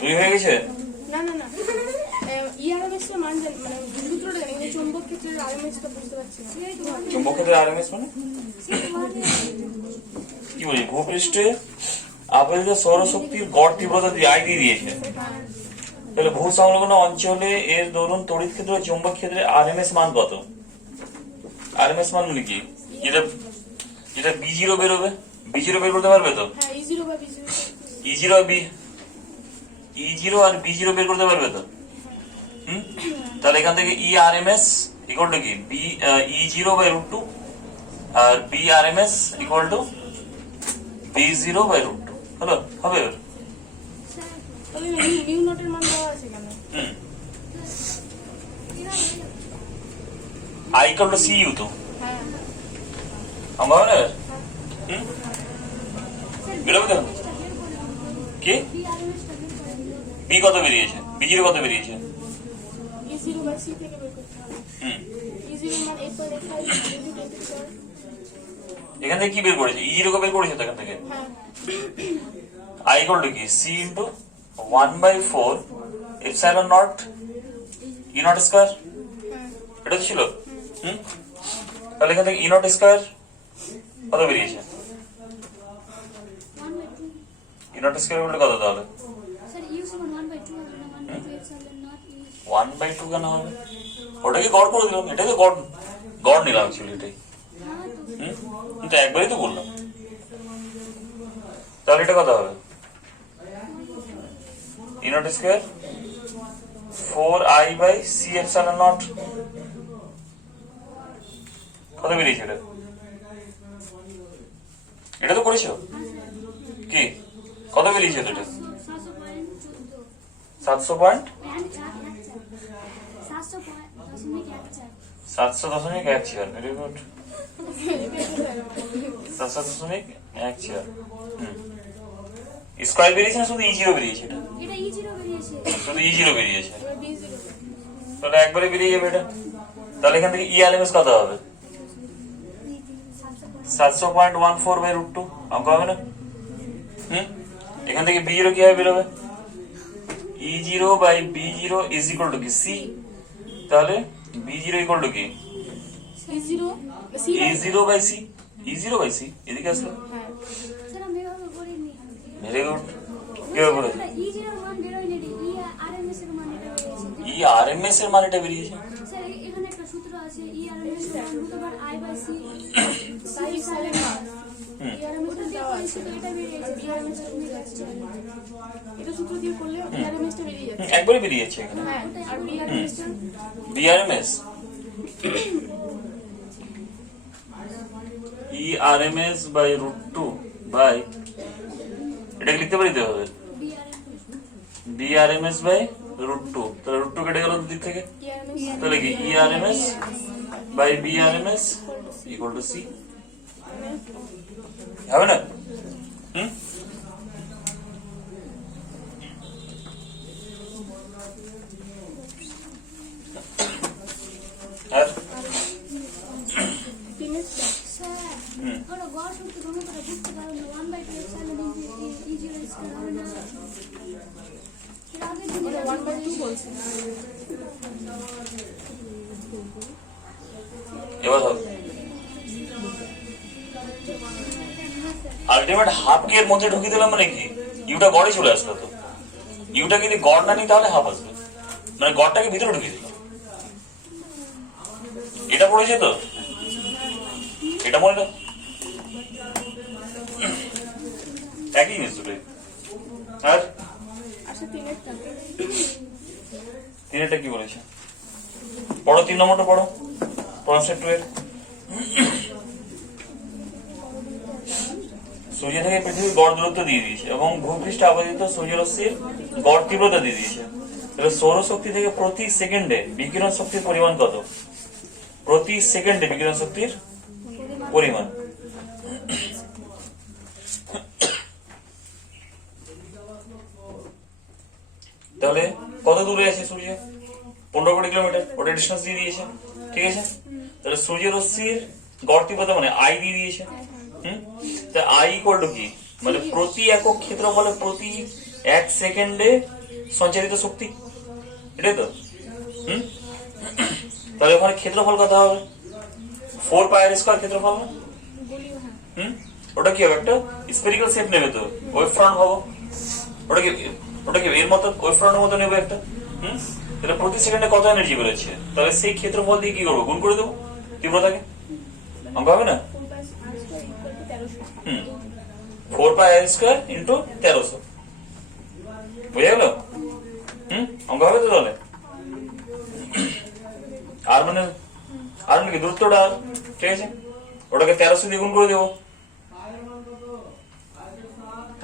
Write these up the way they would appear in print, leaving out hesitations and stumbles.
দুই হয়ে গেছে? না না না, ইআরএমএস এর মান জানি, মানে সূত্রটা জানি, কিন্তু চৌম্বক ক্ষেত্রের আরএমএস টা বুঝতে পারছি না। চুম্বক ক্ষেত্রের আরএমএস মানে কি বলি? ভূপৃষ্ঠে আবেদিত সৌরশক্তির গড় তীব্রতা দিয়ে আই দিয়ে দিয়েছে। তাহলে ভূ সংলগ্ন অঞ্চলে এর দরুন তড়িৎ ক্ষেত্র ও চৌম্বক ক্ষেত্রে আরএমএস মান কত? আরএমএস মান মানে কি? যেটা যেটা বি0 বেরোবে, বি0 বের করতে পারবে তো? হ্যাঁ, ই0 বা বি0, ই0 আর বি0 বের করতে পারবে তো? তাহলে এখান থেকে ই আরএমএস ইকুয়াল টু কি? বি ই0 বাই √2 আর বি আরএমএস ইকুয়াল টু বি0 বাই √2 হলো, হবে? তবে নিউ নোটের মান দেওয়া আছে কেন? আই ইকুয়াল টু সিইউ তো হ্যাঁ, আমরা না বেরোবে তো? কি বি কত বেরিয়েছে? বি0 কত বেরিয়েছে? ই0 বাই সি থেকে বের করতে হবে। ই0 এর মান 8.85 ইনটু 10^4। এখান থেকে কি বের করেছে? ই0 কে বের করেছে তো এখান থেকে। হ্যাঁ, আই ইকুয়াল টু কি? C into 1/4 epsilon naught E not square. হ্যাঁ, এটা তো ছিল। তাহলে এখান থেকে ই নট স্কয়ার কত বেরিয়েছে? ই নট স্কয়ার বলতে কত তাহলে? স্যার ইউ সমান 1/2 হবে না, 1/2 এপসাইলন নট ই। 1/2 কেন হবে? ওটাকে গড় করে দিলাম, এটাকে গড় নিলাম অ্যাকচুয়ালি এটাই। কিন্তু একবারই তো বললাম। তাহলে এটা কত হবে? E not square 4i/c epsilon not কত বেরিয়েছে এটা? এটা তো করেছো কি? কত বেরিয়েছে তো এটা? 700 পয়েন্ট 700.14। ভেরি গুড, 700.14 স্কয়ার বেরিয়েছে না শুধু ই0 বেরিয়েছে? এটা এটা ই0 বেরিয়েছে। শুধু ই0 বেরিয়েছে, এবার বি0। তাহলে একবারে বেরিয়ে যাবে এটা। তাহলে এখান থেকে ইআরএমএস কত হবে? 700.14/√2 অঙ্ক হবে না? এখান থেকে বি0 কি হবে বেরোবে? ই0 বাই বি0 ইজ ইকুয়াল টু কি? সি। তাহলে বি0 ইকুয়াল টু কি? ই0 সি ই0 বাই সি। ই0 বাই সি এদিকে আসলো। হ্যাঁ, স্যার আমি এভাবে করিনি। ভেরি গুড, কিভাবে বলে? এটা ই0 এর মান বেরোয়নি, ই আরএমএস এর মান এটা বেরিয়েছে। ই আরএমএস এর মান এটা বেরিয়েছে। স্যার এখানে একটা সূত্র আছে, ই আরএমএস এর মান √i/c সাই সাইলেন্ট মান। ইআরএমএস ওটা টা দিয়ে দেওয়া আছে, করেছি তো এটা বেরিয়েছে। ইআরএমএস টা বেরিয়ে যাচ্ছে। এটা সূত্র দিয়ে করলে ইআরএমএস টা বেরিয়ে যাচ্ছে। একবারে বেরিয়ে যাচ্ছে এখানে। হ্যাঁ, আর বিআরএমএস টা বিআরএমএস ইআরএমএস বাই √2 বাই এটাকে লিখতে পারি তো হবে বিআরএমএস বাই √2। তাহলে √2 কেটে গেল দুদিক থেকে, ইআরএমএস তাহলে কি E RMS by B RMS equal to C হবে না? আর তিনেরটা স্যার ওরা গড় সূত্র অনুপাতে বুঝতে পারো না, 1/2 এপসাইলন ই0 স্কয়ার হবে না। এর আগের দিন ওটা 1/2 বলছে। এবার হবে আলটিমেট হাফ কে এর মধ্যে ঢুকিয়ে দিলাম মানে কি? ইউটা গড়ে চলে আসলো তো। ইউটা যদি গড় না নি তাহলে হাফ আসবে, মানে গড়টাকে ভিতরে ঢুকিয়ে দিলাম। এটা পড়েছে তো, এটা মনে রাখ, একই জিনিস দুটোই। আর আচ্ছা, তিনেরটা তিনটা কি বলেছে পড়ো? 3 নম্বরটা পড়ো, কনসেপ্ট 2 এর। সূর্য থেকে পৃথিবীর গড় দূরত্ব দিয়ে দিয়েছে এবং ভূপৃষ্ঠে আপাতিত সূর্যরশ্মির গড় তীব্রতা দিয়ে দিয়েছে। তাহলে সৌরশক্তি থেকে প্রতি সেকেন্ডে বিকিরণ শক্তির পরিমাণ কত? প্রতি সেকেন্ডে বিকিরণ শক্তির পরিমাণ। তাহলে কত দূরে আছে সূর্য? 15 কিলোমিটার, ওটা ডিস্টেন্স দিয়ে দিয়েছে, ঠিক আছে? তাহলে সূর্যরশ্মির গড় তীব্রতা মানে আই দিয়ে দিয়েছে। তা আই ইকুয়াল টু কি? মানে প্রতি একক ক্ষেত্রফলে প্রতি 1 সেকেন্ডে সঞ্চারিত শক্তি, এটাই তো। হুম, তাহলে ওখানে ক্ষেত্রফল কত হবে? 4 পাই আর স্কয়ার ক্ষেত্রফল না? হুম, ওটা কি হবে? একটা স্ফেরিক্যাল শেপ নেবে তো, ওয়েভ ফ্রন্ট হবে। ওটা কি এর মতো ওয়েভ ফ্রন্টের মতো নেবে একটা। হুম, তাহলে প্রতি সেকেন্ডে কত এনার্জি বেরোচ্ছে, তাহলে সেই ক্ষেত্রফল দিয়ে কি করবো? গুণ করে দেবো তীব্রতাকে, অঙ্ক হবে না? 4 পাই আর স্কয়ার ইন্টু 1300, বুঝে গেল? অঙ্ক হবে তো তাহলে? আর মানে কি দূরত্বটা, ঠিক আছে, ওটাকে 1300 দিয়ে গুণ করে দেবো।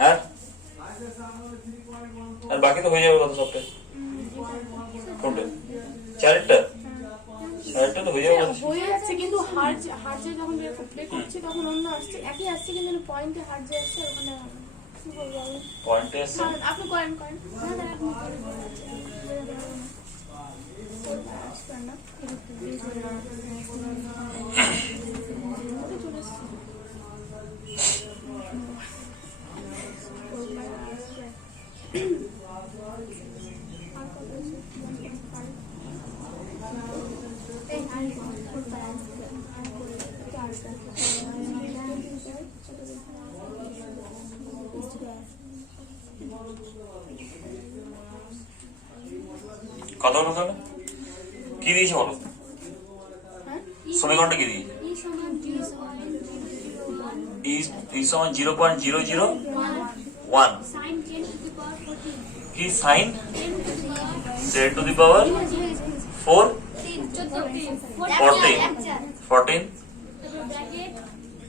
হ্যাঁ, আর বাকি তো হয়ে যাবে কত সবটা? কোনটা? চারটা তো হয়ে যাবে। হয়ে যাচ্ছে, কিন্তু হার্জে যখন প্লে করছি তখন অন্য আসছে, একই আসছে কিন্তু পয়েন্টে হার্জে আসছে। ওখানে কি বলবো আমি, পয়েন্টে আসছে। আপনি করেন না দাদা আপনি কত হলো তাহলে? কি দিয়েছে বলো, সমীকরণটা কি দিয়েছে? E সমান 0.001 sin 10 to the power 14 কি sine 10 to 10 to the power the power 4 14 14 bracket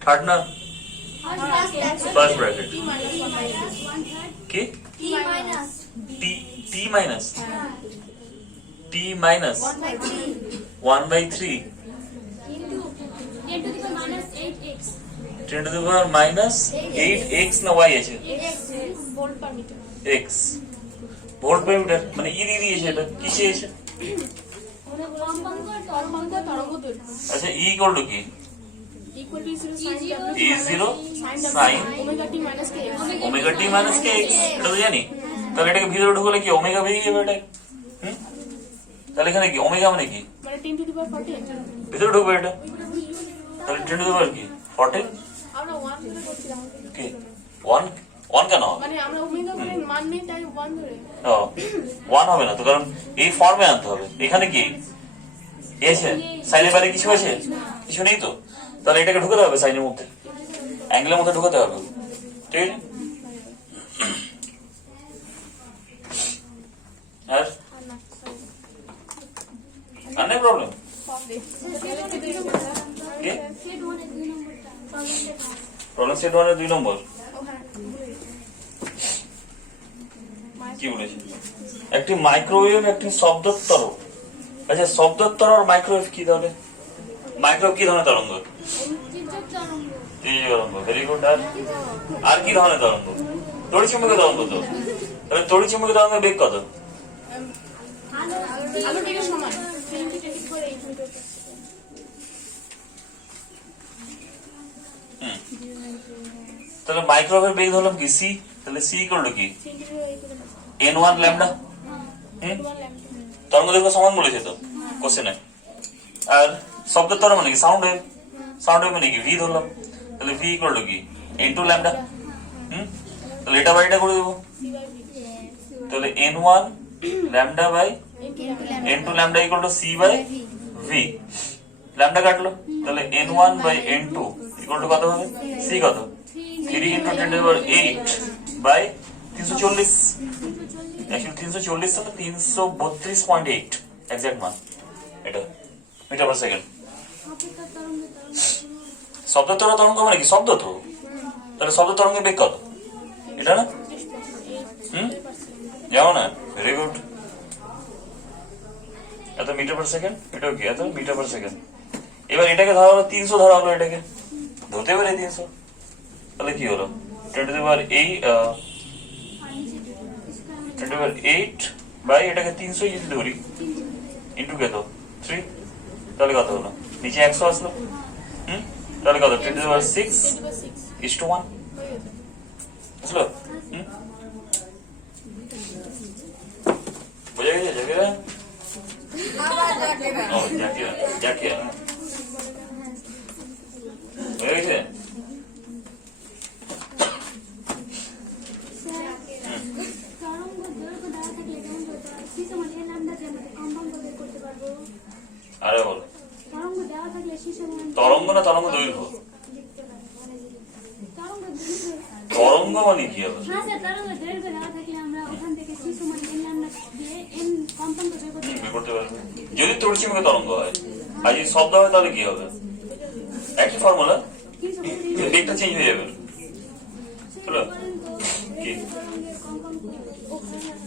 third না first bracket t minus 1 third কি t minus t minus t minus 1/3 into 10 to the power minus 8x 10 to the power minus 8x না y আছে? Volt per metre. x volt per metre, মানে E দিয়ে দিয়েছে। এটা কিসে এসে? তরঙ্গ দৈর্ঘ্য। আচ্ছা, ই ইকুয়াল টু কি? Equal to 0 sin E zero sin sine omega t minus K omega t minus K x, এটা তো জানি। তাহলে এটাকে ভিতরে ঢুকলে কি ওমেগা বেরিয়ে যাবে এটা? তাহলে এখানে কি ওমেগা মানে কি? মানে 10 টু দি পাওয়ার 14। ভিতরে ঢুকবে এটা, তাহলে 10 টু দি পাওয়ার কি 14 আমরা 1 ধরে করছিলাম, কি 1 কেন হবে? মানে আমরা ওমেগা মানে মান নেই তাই 1 ধরে। ও 1 হবে না তো, কারণ এই ফর্মে আনতে হবে। এখানে কি এসে সাইনের বাইরে কিছু আছে? কিছু নেই তো, তাহলে এটাকে ঢুকাতে হবে সাইনের মধ্যে, অ্যাঙ্গেলের মধ্যে ঢুকাতে হবে, ঠিক আছে? আর নেই প্রবলেম। কি set 1 এর 2 নম্বরটা প্রবলেম সেট 1 এর 2 নম্বর কি বলেছে? একটি মাইক্রোওয়েভ একটি শব্দোত্তর। আচ্ছা, শব্দোত্তর আর মাইক্রোওয়েভ কি তাহলে? মাইক্রোওয়েভ কি ধরনের তরঙ্গ? তির্যক তরঙ্গ তির্যক তরঙ্গ, ভেরি গুড। আর কি ধরনের তরঙ্গ? তড়িৎচুম্বকীয় তরঙ্গ তো। তাহলে তড়িৎচুম্বকীয় তরঙ্গের বেগ কত? আলো থেকে সমান 10 টু 8 মিটার। তাহলে মাইক্রোওয়েভের বেগ ধরলাম কি সি, তাহলে সি ইকুয়াল টু কি 10 টু n1 ল্যামডা। তরঙ্গ দৈর্ঘ্য সমান বলেছে তো কোশ্চেনে। আর শব্দের তরঙ্গ মানে কি সাউন্ড ওয়েভ, সাউন্ড ওয়েভ মানে কি ভি ধরলাম, তাহলে ভি ইকুয়াল টু কি n2 ল্যামডা। তাহলে এটা বাই এটা করে দেবো, তাহলে n1 lambda by n2 lambda equal to C by V. Lambda কাটলো, তাহলে n1 by n2 equal to কত হবে? সি কত? 3 into 10 to the power 8 by 340। Actually 340 না 332.8 এক্সাক্ট মান এটা, মিটার পার সেকেন্ড। শব্দ তরঙ্গ মানে কি শব্দ তো, তাহলে শব্দ তরঙ্গের বেগ কত? এটা না যাও না, ভেরি গুড। এত মিটার পার সেকেন্ড, এটাও কি এত মিটার পার সেকেন্ড। এবার এটাকে ধরা হলো 300, ধরা হলো এটাকে ধরতে পারে 300, তাহলে কি হলো 10 টু দি পাওয়ার 8 বাই এটাকে 300 যদি ধরি ইন্টু কত 3, তাহলে কত হলো? নিচে 100 আসলো। তাহলে কত 10 টু দি পাওয়ার 6:1 আসলো। ও জাকিয়া জাকিয়া হয়ে গেছে। তরঙ্গ দৈর্ঘ্য দেওয়া থাকলে কেমন করতে পারবো? সি সমান এন ল্যামডা দিয়ে আমাদের কম্পাঙ্ক বের করতে পারবো। আরে বলো তরঙ্গ দেওয়া থাকলে সি সমান তরঙ্গ না তরঙ্গ দৈর্ঘ্য? তরঙ্গ দৈর্ঘ্য। তরঙ্গ মানে কি হবে? হ্যাঁ স্যার, তরঙ্গ দৈর্ঘ্য দেওয়া থাকলে আমরা ওখান থেকে সি সমান এন ল্যামডা দিয়ে এন কম্পাঙ্ক বের করতে বের পারবো। করতে পারবে। যদি তড়িৎচুম্বকীয় তরঙ্গ হয় আর যদি শব্দ হয় তাহলে কি হবে? একই ফর্মুলা, কি সমান দিকটা চেঞ্জ হয়ে যাবে। হলো কি তরঙ্গের কম্পাঙ্ক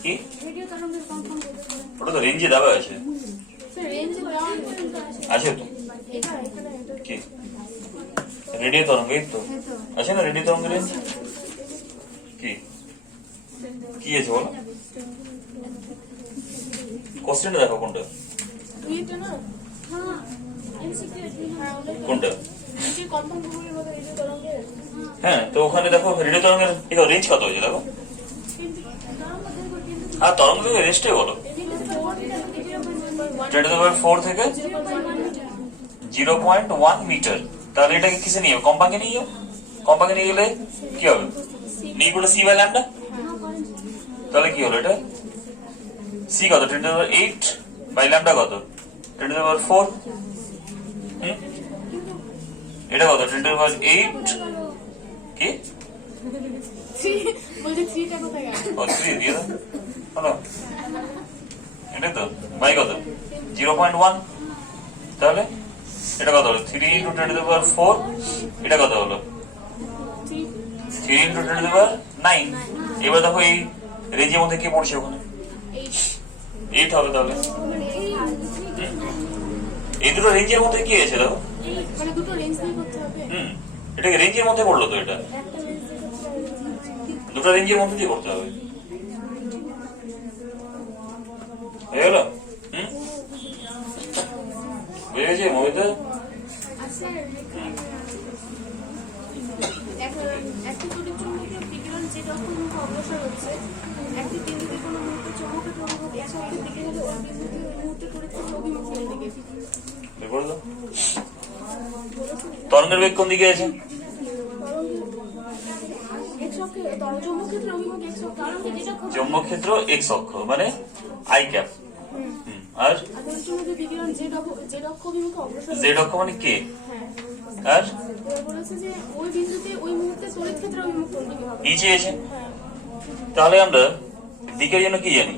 কি রেডিও তরঙ্গের কম্পাঙ্ক বের করতে পারবো। ওটা তো রেঞ্জে দেওয়া আছে। স্যার রেঞ্জে দেওয়া আছে তো এটা এখানে এটা কি রেডিও তরঙ্গ এই তো আছে না রেডিও তরঙ্গের রেঞ্জ কি কি আছে বলো? কোশ্চেনটা দেখো কোনটা দুইটা না হ্যাঁ, এমসিকিউ হ্যাঁ ওটাই তো। কোনটা। নিচে কম্পাঙ্কগুলির মতো রেডিও তরঙ্গের হ্যাঁ তো ওখানে দেখো রেডিও তরঙ্গের রেঞ্জ কত হয়েছে দেখো। কিন্তু তরঙ্গ দৈর্ঘ্য কিন্তু আর তরঙ্গ থেকে রেঞ্জটাই বলো। 10⁴ থেকে 0.1 মিটার। তাহলে এটাকে কিসে নিয়ে যাবে? কম্পাঙ্কে নিয়ে যাও। কম্পাঙ্কে নিয়ে গেলে কি হবে? নিগুলো সি বাই ল্যাম্ডা। তাহলে কি হলো এটা? সি কত? 10⁸ বাই ল্যাম্ডা কত? 10⁴। এটা কত? 10⁸ কি থ্রি বলছি থ্রিটা কোথায় গেল? ও 3 দিয়ে দাও। হলো এটা তো বাই কত? 0.1। তাহলে এটা কত হলো? 3 × 10⁴। এটা কত হলো? 3 × 10⁹। এবার দেখো এই রেঞ্জের মধ্যে কি পড়ছে ওখানে? 8 হবে। তাহলে এই দুটো রেঞ্জের মধ্যে কি আছে দেখো। মানে দুটো রেঞ্জ দিয়ে করতে হবে। এটাকে রেঞ্জের মধ্যে পড়লো তো। এটা একটা রেঞ্জ দিয়ে করতে হবে। দুটো রেঞ্জের মধ্যে দিয়ে করতে হবে। হয়ে গেল? বুঝে গেছি মহিতা? আচ্ছা একটি তড়িৎচুম্বকীয় বিকিরণ যে যখন অগ্রসর হচ্ছে একটি বিন্দুতে কোনো মুহূর্তে চৌম্বকের প্রভাব এক অক্ষের দিকে হলে ওই বিন্দুতে ওই মুহূর্তে তড়িৎচুম্বক অভিমুখ কোন দিকে? বের করে দাও। তরঙ্গের বেগ কোন দিকে আছে? চৌম্বক ক্ষেত্রে অভিমুখ এক অক্ষ। তরঙ্গে যেটা খুব চৌম্বক ক্ষেত্র এক্স অক্ষ মানে আই ক্যাপ। আর আর তড়িৎচুম্বকীয় বিকিরণ যে অক্ষ অভিমুখে অগ্রসর জেড অক্ষ মানে কে। হ্যাঁ আর এবার বলেছে যে ওই বিন্দুতে ওই মুহূর্তে তড়িৎ ক্ষেত্রে অভিমুখ কোন দিকে হবে? ই চেয়েছে। হ্যাঁ তাহলে আমরা দিকের জন্য কি জানি?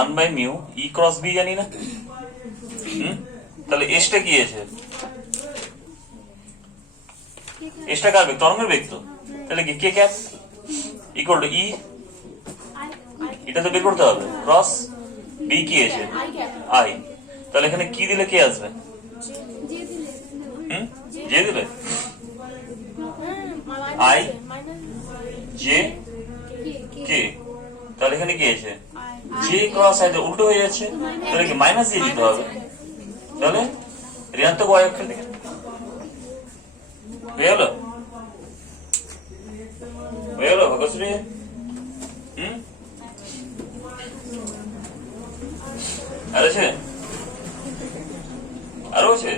1/μ ই ক্রস বি জানি না। তাহলে এসটা কি আছে? এসটা কার বেগ? তরঙ্গের বেগ তো। তাহলে কি কে ক্যাপ ইকুয়াল টু ই। এটা তো বের করতে হবে। ক্রস বি কি আছে? I cap I. তাহলে এখানে কি দিলে কে আসবে? যে দিলে যে দিলে I I? Minus J K K. তাহলে এখানে কি আছে? জে ক্রস আই উল্টো হয়ে যাচ্ছে। তাহলে কি মাইনাস দিয়ে দিতে হবে। তাহলে ঋণাত্মক y অক্ষের দিকে হয়ে গেল। হয়ে গেল ভগশ্রী? আর আছে? আরো আছে?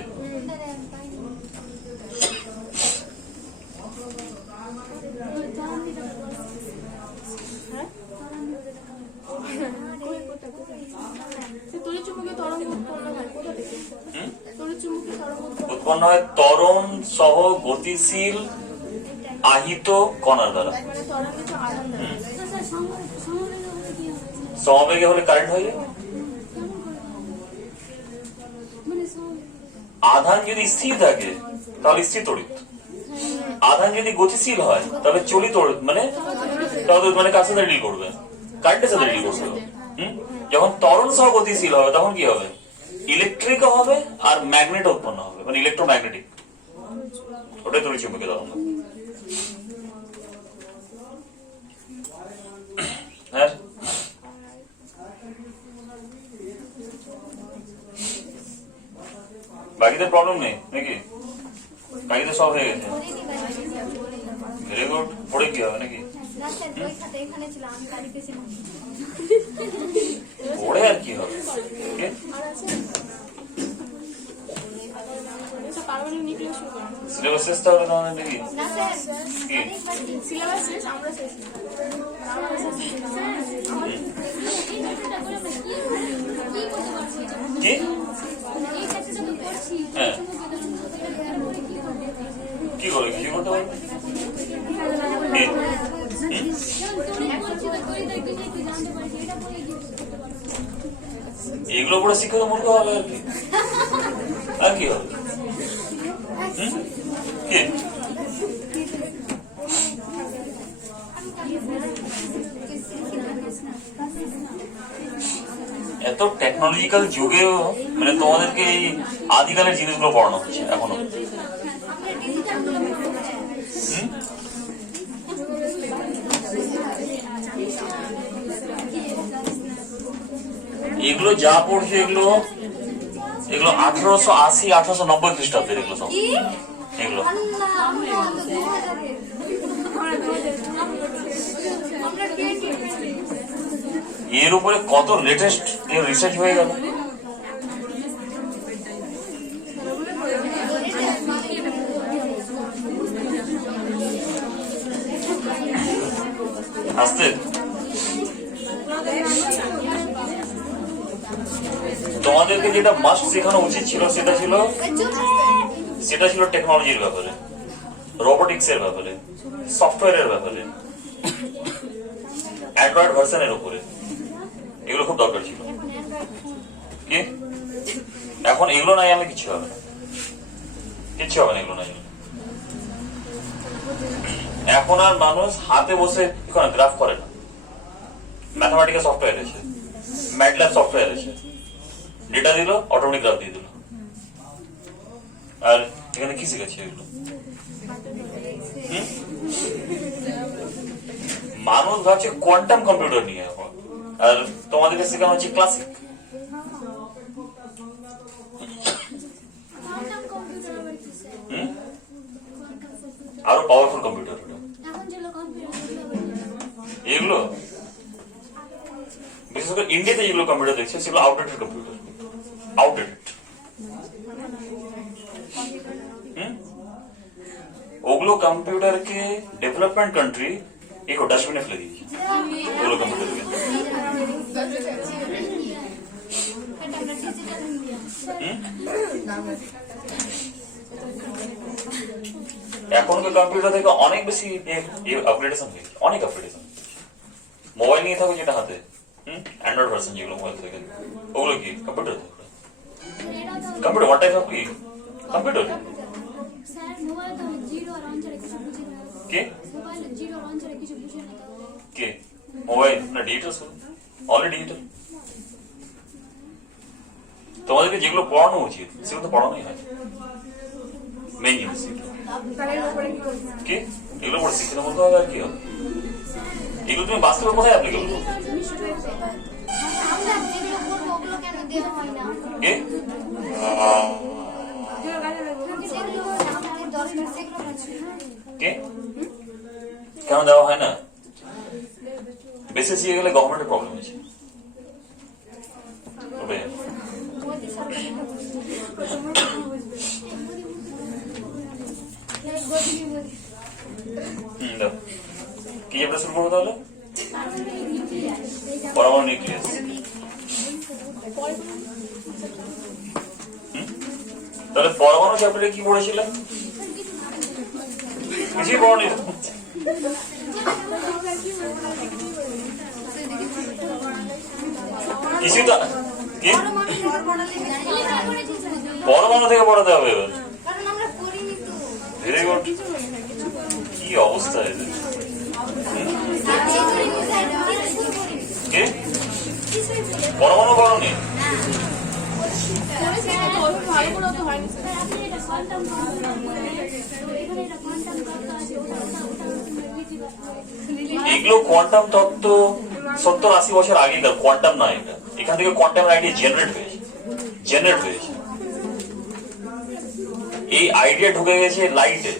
তড়িৎচুম্বকীয় তরঙ্গ উৎপন্ন হয় কোথা থেকে? তড়িৎচুম্বকীয় তরঙ্গ উৎপন্ন হয় ত্বরণ সহ গতিশীল আহিত কণার দ্বারা। মানে তরঙ্গে তো আধান দেয়। স্যার সমবেগে হলে কি হবে? সমবেগে হলে কারেন্ট হয়ে যাবে। কেমন করে মানে আধান যদি স্থির থাকে তাহলে স্থির তড়িৎ। আধান যদি গতিশীল হয় তবে চলিত তড়িৎ মানে মানে কার সাথে ডিল করবে? কারেন্টের সাথে ডিল করবে। যখন ত্বরণ সহ গতিশীল হবে তখন কি হবে? ইলেকট্রিক হবে আর ম্যাগনেট উৎপন্ন হবে মানে ইলেকট্রোম্যাগনেটিক। ওটাই তড়িৎচুম্বকীয় তরঙ্গ। হ্যাঁ বাকিদের প্রবলেম নেই নাকি? বাকিদের সব হয়ে গেছে। Very good. পড়ে কি হবে নাকি? না স্যার বই খাতা এখানে ছিল আমি বাড়িতে ছিলাম পড়ে আর কি হবে? কে? পারমাণবিক নিউক্লিয়াস শুরু করা সিলেবাস শেষ তাহলে তোমাদের নাকি? না স্যার কি? অনেকবার দিয়েছি। সিলেবাস শেষ আমরা শেষ এই চ্যাপ্টারটা করে আমরা কি করতে পারছি কি? এই চ্যাপ্টারটা তো করছি হ্যাঁ। এরপরে কি করতে কি করে কি করতে পারবে? কি? যেমন তড়িৎ বলছি তো তড়িতের কিছু একটু জানতে পারছি এটা পরে কি করতে পারছি এগুলো পড়ে শিক্ষিত মূর্খ হবে আর কি? আর কি হবে? হুম? কি? এত টেকনোলজিক্যাল যুগেও মানে তোমাদেরকে এই আদিকালের জিনিসগুলো পড়ানো হচ্ছে এখনো। আমরা ডিজিটাল গুলো পড়তে হুম? এগুলো যা পড়ছে এগুলো 1880 1890 খ্রিস্টাব্দের এগুলো সব কি এগুলো আল্লাহ আমরা তো 2000 আমরা 20 এর উপরে কত লেটেস্ট রিসার্চ হয়ে গেল। আস্তে তোমাদেরকে যেটা মাস্ট শেখানো উচিত ছিল সেটা ছিল টেকনোলজির ব্যাপারে, রোবোটিক্স এর ব্যাপারে, সফটওয়্যারের ব্যাপারে, অ্যান্ড্রয়েড ভার্সনের উপরে। এগুলো খুব দরকার ছিল। কি এখন এগুলো নাই আমি কিছু হবে না, কিচ্ছু হবে না এগুলো নাই। এখন আর মানুষ হাতে বসে গ্রাফ করে না, ম্যাথমেটিক্যাল সফটওয়্যার এসে, ম্যাটল্যাব সফটওয়্যার এসে ডেটা দিল, অটোমেটিক গ্রাফ দিয়ে দিল। আর এখানে কি শিখেছে এগুলো? মানুষ ভাবছে কোয়ান্টাম কম্পিউটার নিয়ে এখন, আর তোমাদেরকে শেখানো হচ্ছে ক্লাসিক। কোয়ান্টাম কম্পিউটার আবার কি স্যার হুম? আরো পাওয়ারফুল কম্পিউটার ওটা। এখন যেগুলো কম্পিউটার এগুলো বিশেষ করে ইন্ডিয়াতে যেগুলো কম্পিউটার দেখছে সেগুলো আউটডেটেড কম্পিউটার, আউটডেটেড। ওগুলো কম্পিউটারকে ডেভেলপমেন্ট কান্ট্রি एक डस्टबिने ফেলে দিয়েছে ওগুলো কম্পিউটারকে। এখনকার কম্পিউটার থেকে অনেক বেশি আপগ্রেডেশন হয়েছে, অনেক আপগ্রেডেশন। মোবাইল নিয়ে থাকো যেটা হাতে, অ্যান্ড্রয়েড ভার্সন যেগুলো মোবাইল থেকে, ওগুলো কি computer? Computer what type of কি কম্পিউটার? স্যার মোবাইল তো জিরো আর অন ছাড়া কিছু বুঝি না। কে মোবাইল জিরো আর অন ছাড়া কিছু বুঝি না তাহলে কে মোবাইল না ডিজিটাল? Already digital. তোমাদেরকে যেগুলো পড়ানো উচিত সেগুলো তো পড়ানোই হয়। মেইন জিনিস কি এগুলো পড়ে শিক্ষিত বলতে হবে আর কি হবে? এগুলো তুমি বাস্তবে কোথায় অ্যাপ্লিকেবল করবে? আমরা যেগুলো করবো ওগুলো কেন দেওয়া হয় না? কে যেগুলো আমাদের দরকার সেগুলো হচ্ছে না। কে কেন দেওয়া হয় না? বেশি শিখে গেলে গভর্নমেন্টের প্রবলেম হয়েছে। মোদি সরকার দাও কি চ্যাপ্টার শুরু করবো তাহলে? পরমাণু নিউক্লিয়াস। তাহলে পরমাণু চ্যাপ্টারে কি পড়েছিলেন? কিছুই পড়নি। কিছুই তো কি পরমাণু থেকে পড়াতে হবে এবার। কারণ আমরা করিনি তো। Very good. কি অবস্থা এদের? কে পরমাণু করনি? ভালোগুলো তো হয়নি স্যার। আপনি এটা কোয়ান্টাম এখানে এটা কোয়ান্টাম তত্ত্ব আছে এগুলো কোয়ান্টাম তত্ত্ব 70-80 বছর আগেকার, কোয়ান্টাম না এটা। এখান থেকে কোয়ান্টাম আইডিয়া জেনারেট হয়েছে। এই আইডিয়া ঢুকে গেছে লাইটে।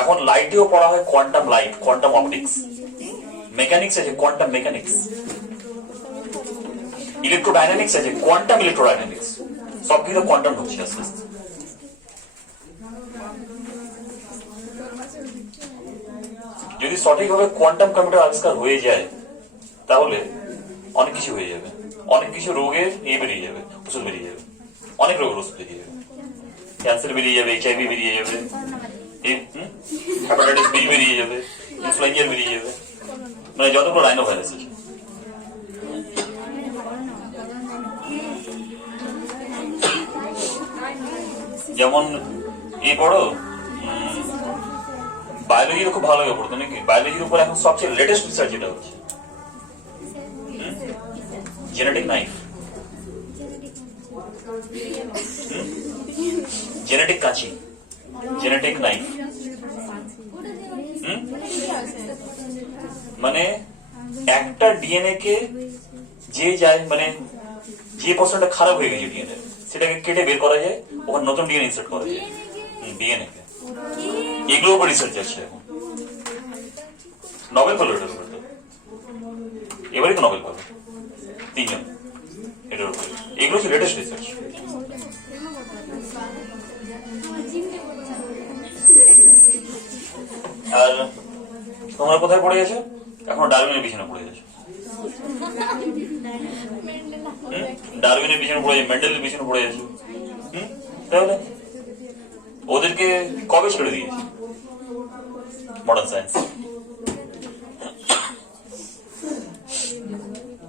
এখন লাইটেও পড়া হয় quantum light, quantum optics. Mechanics আছে কোয়ান্টাম মেকানিক্স, ইলেকট্রোডাইনামিক্স আছে কোয়ান্টাম ইলেকট্রোডাইনামিক্স, সব কিছু কোয়ান্টাম ঢুকছে আস্তে আস্তে। যদি সঠিকভাবে কোয়ান্টাম কম্পিউটার আবিষ্কার হয়ে যায় তাহলে অনেক কিছু হয়ে যাবে, অনেক কিছু রোগের বেরিয়ে যাবে, ওষুধ বেরিয়ে যাবে, অনেক রোগের ওষুধ বেরিয়ে যাবে, ক্যান্সার বেরিয়ে যাবে, HIV বেরিয়ে যাবে, হেপাটাইটিস বি বেরিয়ে যাবে, ইনফ্লুয়েঞ্জা বেরিয়ে যাবে, মানে যতগুলো রাইনো ভাইরাস আছে। যেমন এই পড়ো বায়োলজির খুব ভালো হয়ে পড়তো নাকি? বায়োলজির উপর এখন সবচেয়ে লেটেস্ট রিসার্চ যেটা হচ্ছে জেনেটিক নাইফ, জেনেটিক কাঁচি, জেনেটিক নাইফ। মানে একটা ডিএনএ কে যে যায় মানে যে পোর্শনটা খারাপ হয়ে গেছে ডিএনএ সেটাকে কেটে বের করা যায়, ওখানে নতুন ডিএনএ ইনসার্ট করা যায় ডিএনএ কে। এগুলোর উপর রিসার্চ আছে এখন, নোবেল পেল এটার উপর, তো এবারই তো নোবেল পাবে 3 জন এটার উপরে। এগুলো হচ্ছে লেটেস্ট রিসার্চ। আর তোমরা কোথায় পড়ে গেছো? এখনো ডারউইনের পিছনে পড়ে গেছো, ডারউইনের পিছনে পড়ে গেছো, মেন্ডেলের পিছনে পড়ে গেছো। তাহলে ওদেরকে কবে ছেড়ে দিয়েছে মডার্ন সায়েন্স?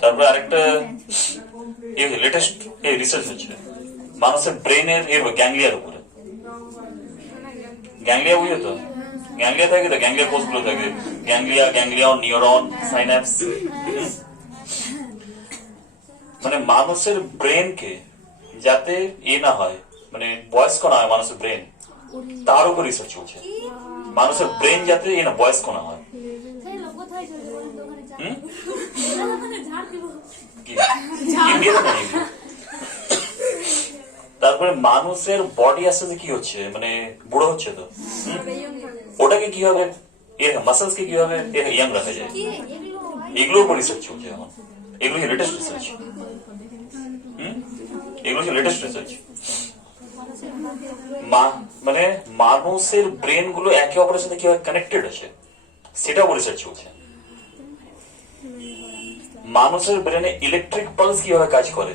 তারপরে আরেকটা লেটেস্ট রিসার্চ হচ্ছে মানুষের ব্রেনের গ্যাংলিয়ার উপরে। গ্যাংলিয়া বুঝে তো? গ্যাংলিয়া থাকে তো, গ্যাংলিয়া কোষগুলো থাকে, গ্যাংলিয়া, গ্যাংলিয়ন, নিউরন, সাইন্যাপস। মানে মানুষের ব্রেনকে যাতে না হয়, মানে বয়স্ক না হয় মানুষের ব্রেন, তার উপর রিসার্চ চলছে। মানুষের ব্রেন যাতে বয়স্ক না হয়। তারপরে মানুষের বডি আস্তে আস্তে কি হচ্ছে, মানে বুড়ো হচ্ছে তো, ওটাকে কিভাবে মাসেলস কে কিভাবে ইয়াং রাখা যায়, এগুলোর উপর রিসার্চ চলছে এখন। এগুলো হচ্ছে লেটেস্ট রিসার্চ। এগুলো হচ্ছে লেটেস্ট রিসার্চ। মানে মানুষের ব্রেন গুলো একে অপরের সাথে কিভাবে কানেক্টেড আছে সেটা উপর রিসার্চ চলছে। মানুষের ব্রেনে ইলেকট্রিক পালস কিভাবে কাজ করে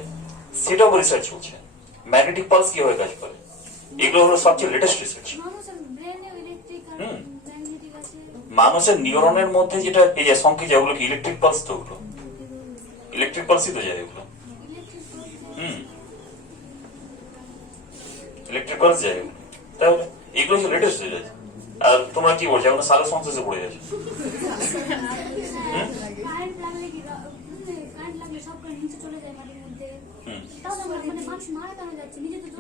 সেটা উপর রিসার্চ চলছে। ম্যাগনেটিক পালস কিভাবে কাজ করে, এগুলো হলো সবচেয়ে লেটেস্ট রিসার্চ। মানুষের নিউরনের মধ্যে যেটা এই যে সংকেত যায় ওগুলো কি ইলেকট্রিক পালস? তো ওগুলো ইলেকট্রিক পালসই তো যায় ওগুলো। ইলেকট্রিক পালস যায় ওগুলো। তাহলে এগুলো হচ্ছে লেটেস্ট রিসার্চ। আর তোমরা কি বলছো এখন সারা সংশ্লেষে পড়ে যাচ্ছে?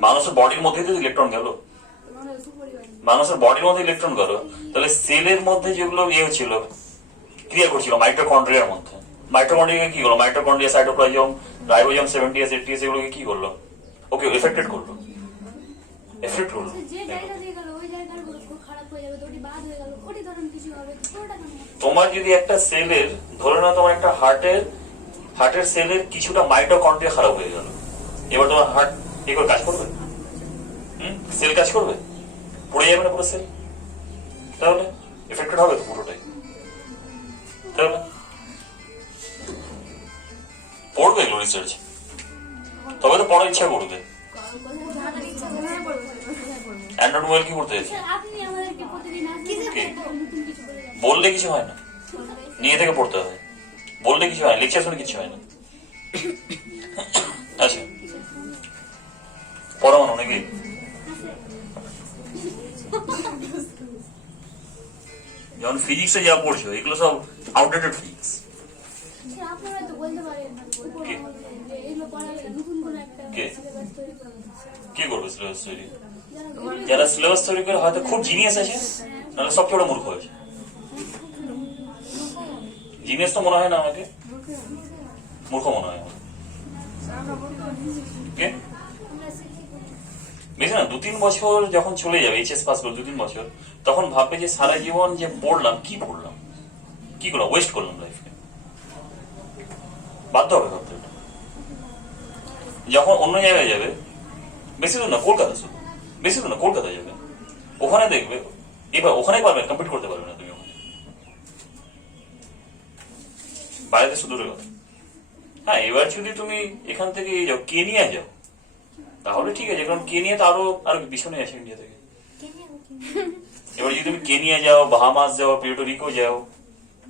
মানুষের বডির মধ্যে তো ইলেকট্রন গেল, মানুষের বডির মধ্যে ইলেকট্রন গেল, তাহলে সেলের মধ্যে যেগুলো হচ্ছিল ক্রিয়া করছিল মাইটোকন্ড্রিয়ার মধ্যে, মাইটোকন্ড্রিয়া কি করলো? Mitochondria, cytoplasm, ribosome 70s 80s এগুলোকে কি করলো? ওকে এফেক্টেড করলো, এফেক্ট করলো। তোমার যদি একটা সেলের, ধরে নাও তোমার একটা হার্টের সেলের কিছুটা মাইটোকন্ড্রিয়া খারাপ হয়ে গেল, এবার তোমার হার্ট কি করে কাজ করবে? সেল কাজ করবে? পড়ে যাবে না পুরো সেল? তাহলে এফেক্টেড হবে তো পুরোটাই। তাহলে পড়বে এগুলো রিসার্চ, তবে তো পড়ার ইচ্ছা করবে। অ্যান্ড্রয়েড মোবাইল কি করতে চাইছে? বললে কিছু হয় না, নিয়ে থেকে পড়তে হয়। বললে কিছু হয় না, লেকচার শুনে কিছু হয় না। আচ্ছা পড়ানো নাকি? যেমন ফিজিক্সে যা পড়ছো এগুলো সব আউটডেটেড ফিজিক্স। কি করবে সিলেবাস তৈরি? যারা সিলেবাস তৈরি করে হয়তো খুব জিনিয়াস আছে, নাহলে সবচেয়ে বড় মূর্খ আছে। জিনিয়াস তো মনে হয় না আমাকে, মূর্খ মনে হয় আমার। বেশি না 2-3 বছর যখন চলে যাবে, এইচএস পাস করে 2-3 বছর, তখন ভাববে যে সারা জীবন যে পড়লাম, কি পড়লাম, কি করলাম, ওয়েস্ট করলাম লাইফকে, বাধ্য হবে ভাবতে এটা। যখন অন্য জায়গায় যাবে, বেশি দূর না কলকাতা, শুধু বেশি দূর না কলকাতায় যাবে, ওখানে দেখবে এবার ওখানেই পারবে, কমপ্লিট করতে পারবে না তুমি ওখানে, বাইরে দেশে দূরে কথা। হ্যাঁ, এবার যদি তুমি এখান থেকে যাও কেনিয়া যাও তাহলে ঠিক আছে, কারণ কেনিয়া তো আরো আরো পিছনে আছে ইন্ডিয়া থেকে। এবার যদি তুমি কেনিয়া যাও, বাহামাস যাও, পিউর্টো রিকো যাও,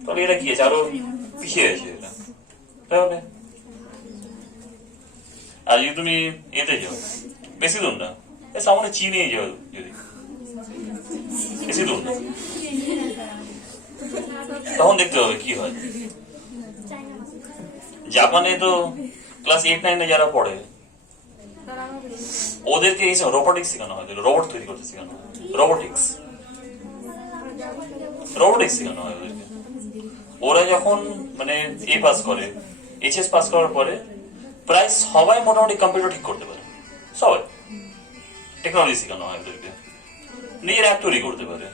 তাহলে এরা কি আছে, আরো পিছিয়ে আছে এটা, তাহলে। আর যদি তুমি এতে যাও, বেশি দূর না, সামনে চীনে যাও, যদি বেশি দূর না, তখন দেখতে হবে কি হয়। জাপানে তো ক্লাস 8-9 যারা পড়ে ওদেরকে এই রোবোটিক্স শেখানো হয়, রোবট তৈরি করতে শেখানো হয়, রোবোটিক্স শেখানো হয় ওদেরকে। ওরা যখন মানে এ পাস করে, এইচএস পাস করার পরে প্রায় সবাই মোটামুটি কম্পিউটার ঠিক করতে পারে, সবাই টেকনোলজি শেখানো হয় ওদেরকে, নিজের অ্যাপ তৈরি করতে পারে,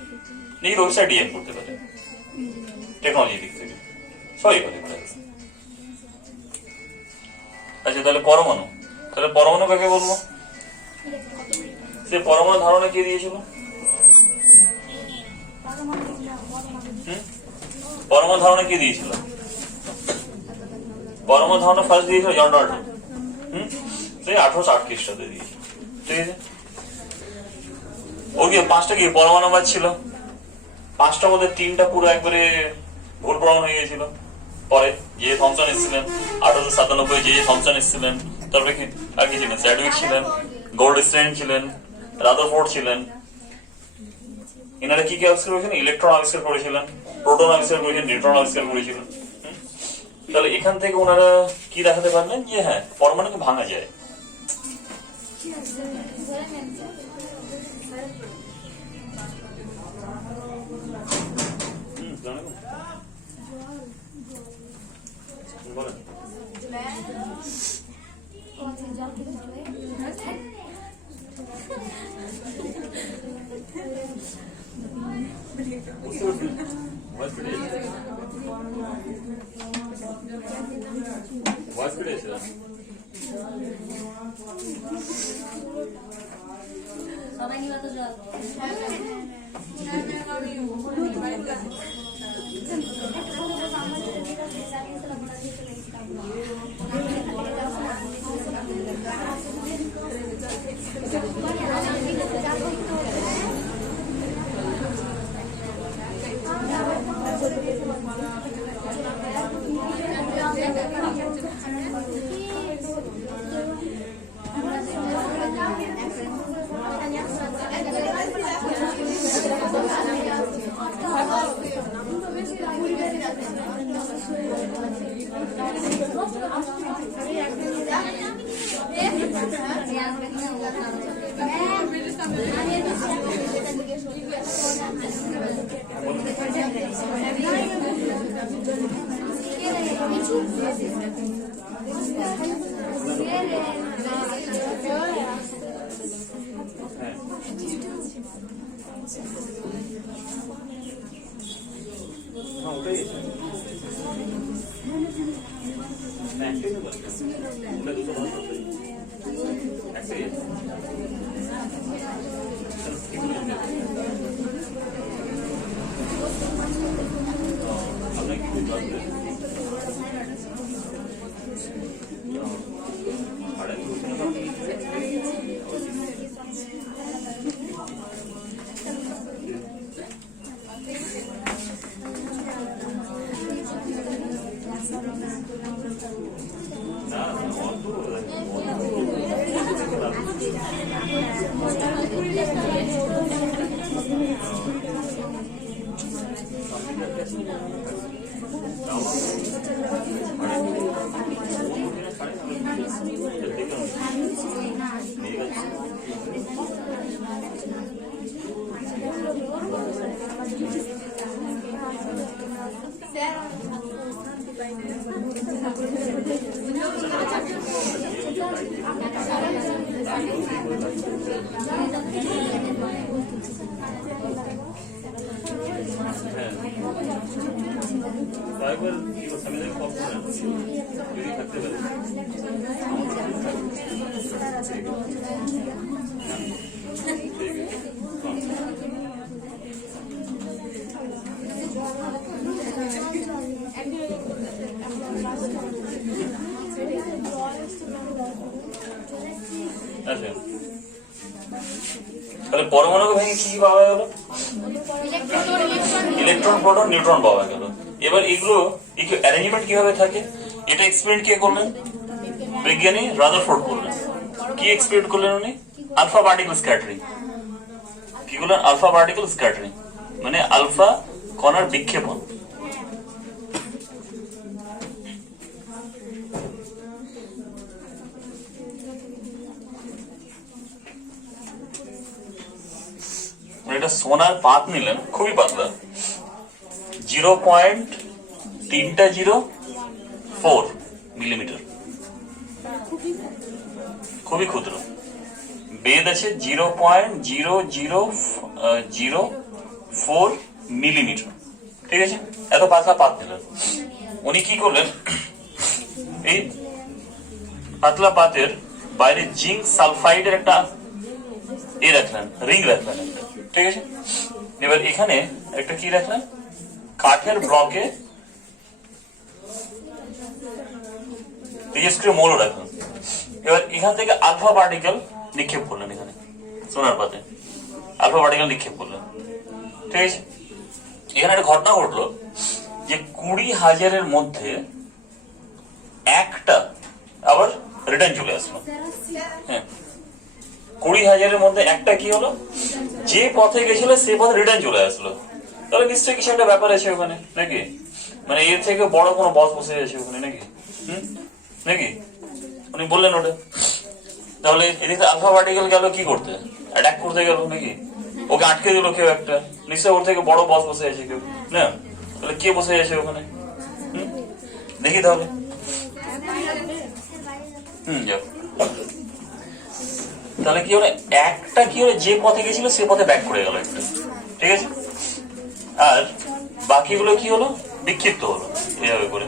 নিজের ওয়েবসাইট ডিজাইন করতে পারে, টেকনোলজি দিক থেকে সবাই পারে প্রায়। আচ্ছা, তাহলে পরমাণু, তাহলে পরমাণু কাকে বলবো? সে পরমাণু ধারণা কে দিয়েছিল? পরমাণু ধারণা কে দিয়েছিল? পরমাণু ধারণা ফার্স্ট দিয়েছিল জন ডাল্টন, সেই 1808 খ্রিস্টাব্দে দিয়েছিল, ঠিক আছে। ওর কি 5টা কি পরমাণু বোমা ছিল, 5টার মধ্যে 3টা পুরো একবারে ভুল প্রমাণ হয়ে গেছিল। পরে যে থমসন এসেছিলেন 1897, যে থমসন এসেছিলেন, তারপরে কি আর কি ছিলেন, চ্যাডউইক ছিলেন, গোল্ডস্টাইন ছিলেন, রাদারফোর্ড ছিলেন। এনারা কি কি আবিষ্কার করেছেন? ইলেকট্রন আবিষ্কার করেছিলেন, প্রোটন আবিষ্কার করেছেন, নিউট্রন আবিষ্কার করেছিলেন। তাহলে এখান থেকে ওনারা কি দেখাতে পারলেন যে হ্যাঁ, পরমাণুকে ভাঙা যায়। বলেন। সবাই নিবা তো জল। একবার সামিনার কল করেন যদি থাকতে পারে আচ্ছা তাহলে পরমাণুকে ভেঙে কি কি পাওয়া গেল? ইলেকট্রন প্রোটন নিউট্রন পাওয়া গেল। এবার এগুলো অ্যারেঞ্জমেন্ট কিভাবে থাকে এটা এক্সপেরিমেন্ট কে করলেন? বিজ্ঞানী রাদারফোর্ড করলেন। কি এক্সপেরিমেন্ট করলেন উনি? Alpha particle scattering. কি করলেন? আলফা পার্টিকেল স্ক্যাটারিং মানে আলফা কণার বিক্ষেপণ। এটা সোনার পাত নিলেন খুবই পাতলা 0.304 মিলিমিটার, খুবই ক্ষুদ্র। বেদ আছে 0.0004 মিলিমিটার, ঠিক আছে? এত পাতলা পাত নিলেন। উনি কি করলেন? এই পাতলা পাতের বাইরে জিঙ্ক সালফাইডের একটা রাখলেন, রিং রাখলেন একটা, ঠিক আছে? এবার এখানে একটা কি রাখলেন? কাঠের ব্লকে তেজস্ক্রিয় মৌল রাখলেন। এবার এখান থেকে আলফা পার্টিকেল নিক্ষেপ করলেন, এখানে সোনার পাতে আলফা পার্টিকেল নিক্ষেপ করলেন, ঠিক আছে? এখানে একটা ঘটনা ঘটলো যে 20,000-এর মধ্যে একটা আবার রিটার্ন চলে আসলো। হ্যাঁ, 20,000-এর মধ্যে একটা কি হলো? যে পথে গেছিল সে পথে রিটার্ন চলে আসলো। তাহলে নিশ্চয়ই কিছু একটা ব্যাপার আছে ওখানে, নাকি? মানে এর থেকে বড় কোনো বস বসে আছে ওখানে, নাকি? নাকি উনি বললেন ওটা। তাহলে এদিকে আলফা পার্টিকেল গেল কি করতে? অ্যাটাক করতে গেল, নাকি? ওকে আটকে দিল কেউ একটা, নিশ্চয়ই ওর থেকে বড় বস বসে আছে কেউ, না? তাহলে কে বসে আছে ওখানে? দেখি তাহলে। যাও। তাহলে কি হলো? একটা কি হলো, যে পথে গেছিল সে পথে ব্যাক করে গেল একটা, ঠিক আছে? আর বাকিগুলো কি হলো? বিক্ষিপ্ত হলো এইভাবে করে।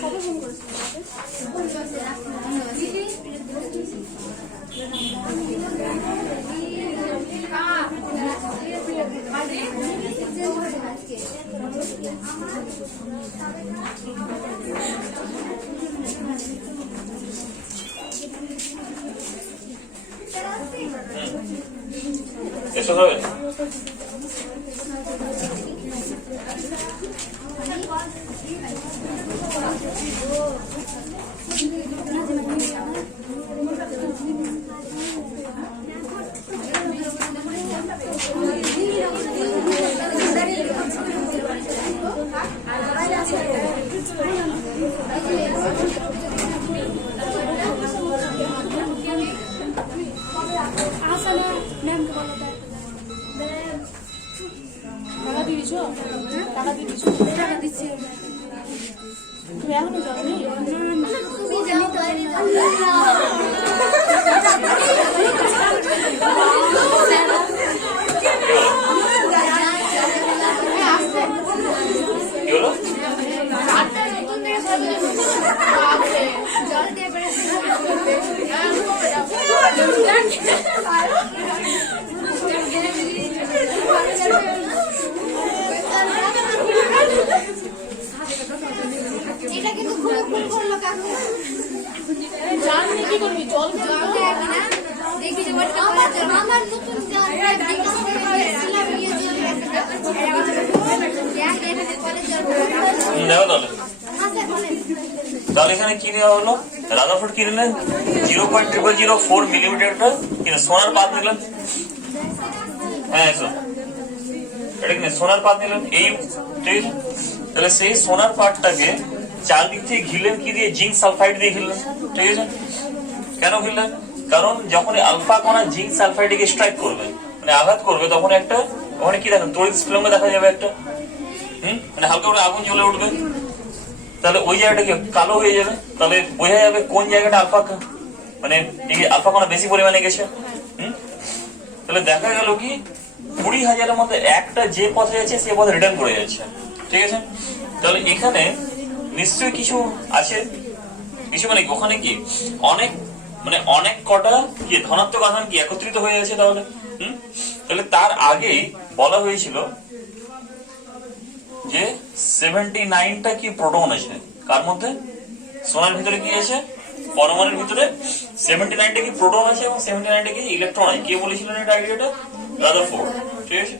কবে ফোন করেছিলেন? এসব হবে আসানা ম্যামকে বলো টাকা দিয়ে দিছো? টাকা দিয়ে দিছো? টাকা দিচ্ছি তুমি এখনো যাওনি? তুমি জানি তো কি হলো? জল দিয়ে বেড়েছে এটা কিন্তু খুব ভুল করলো কাকু জান নিয়ে কি করবি? জল জল দেয় কিনা দেখি যে আমার নতুন জল দেখো তাহলে এখানে কি দেওয়া হলো? রাদারফোর্ড কি নিলেন? 0.004 মিলিমিটারটা কিন্তু সোনার পাত নিলেন। হ্যাঁ এসো এটা কি সোনার পাত নিলেন এই, ঠিক আছে? তাহলে সেই সোনার পাতটাকে চারদিক থেকে ঘিরলেন কি দিয়ে? জিঙ্ক সালফাইড দিয়ে ঘিরলেন, ঠিক আছে? কেন ঘিরলেন? কারণ যখন আলফা কণা জিঙ্ক সালফাইডকে স্ট্রাইক করবে, মানে আঘাত করবে, তখন একটা ওখানে কি দেখেন তড়িৎ স্ফুলিঙ্গ দেখা যাবে একটা, মানে হালকা করে আগুন জ্বলে উঠবে। তাহলে ওই জায়গাটা কি কালো হয়ে যাবে, তাহলে বোঝা যাবে কোন জায়গাটা আলফা, মানে আলফা কণা বেশি পরিমাণে গেছে। তাহলে দেখা গেল কি 20,000-এর মধ্যে একটা যে পথে যাচ্ছে সে পথে রিটার্ন করে যাচ্ছে, ঠিক আছে? তাহলে এখানে নিশ্চয়ই কিছু আছে, কিছু মানে ওখানে কি অনেক মানে অনেক কটা কি ধনাত্মক আধান কি একত্রিত হয়ে আছে তাহলে। তাহলে তার আগেই বলা হয়েছিল যে 79টা কি প্রোটন আছে কার মধ্যে? সোনার ভিতরে কি আছে? পরমাণুর ভিতরে 79টা কি প্রোটন আছে এবং 79টা কি ইলেকট্রন আছে। কে বলেছিলেন এটা আইডিয়াটা? রাদারফোর্ড, ঠিক আছে?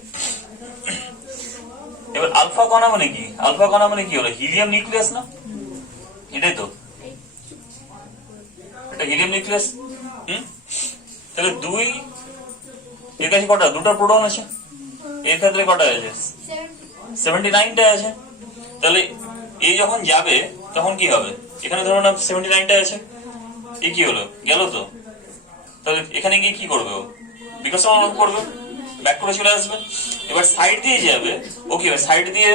এবার আলফা কণা মানে কি? আলফা কণা মানে কি হলো? হিলিয়াম নিউক্লিয়াস না? এটাই তো, এটা হিলিয়াম নিউক্লিয়াস। তাহলে দুই এর কাছে কটা? দুটো প্রোটন আছে। এর ক্ষেত্রে কটা আছে? 79টা আছে। তাহলে এই যখন যাবে তখন কি হবে? এখানে ধরুন 79টা আছে, এই কি হলো? গেল তো। তাহলে এখানে গিয়ে কি করবে? ও বিকর্ষণ অনুভব করবে, ব্যাক করে চলে আসবে। এবার সাইড দিয়ে যাবে, ও কি হবে? সাইড দিয়ে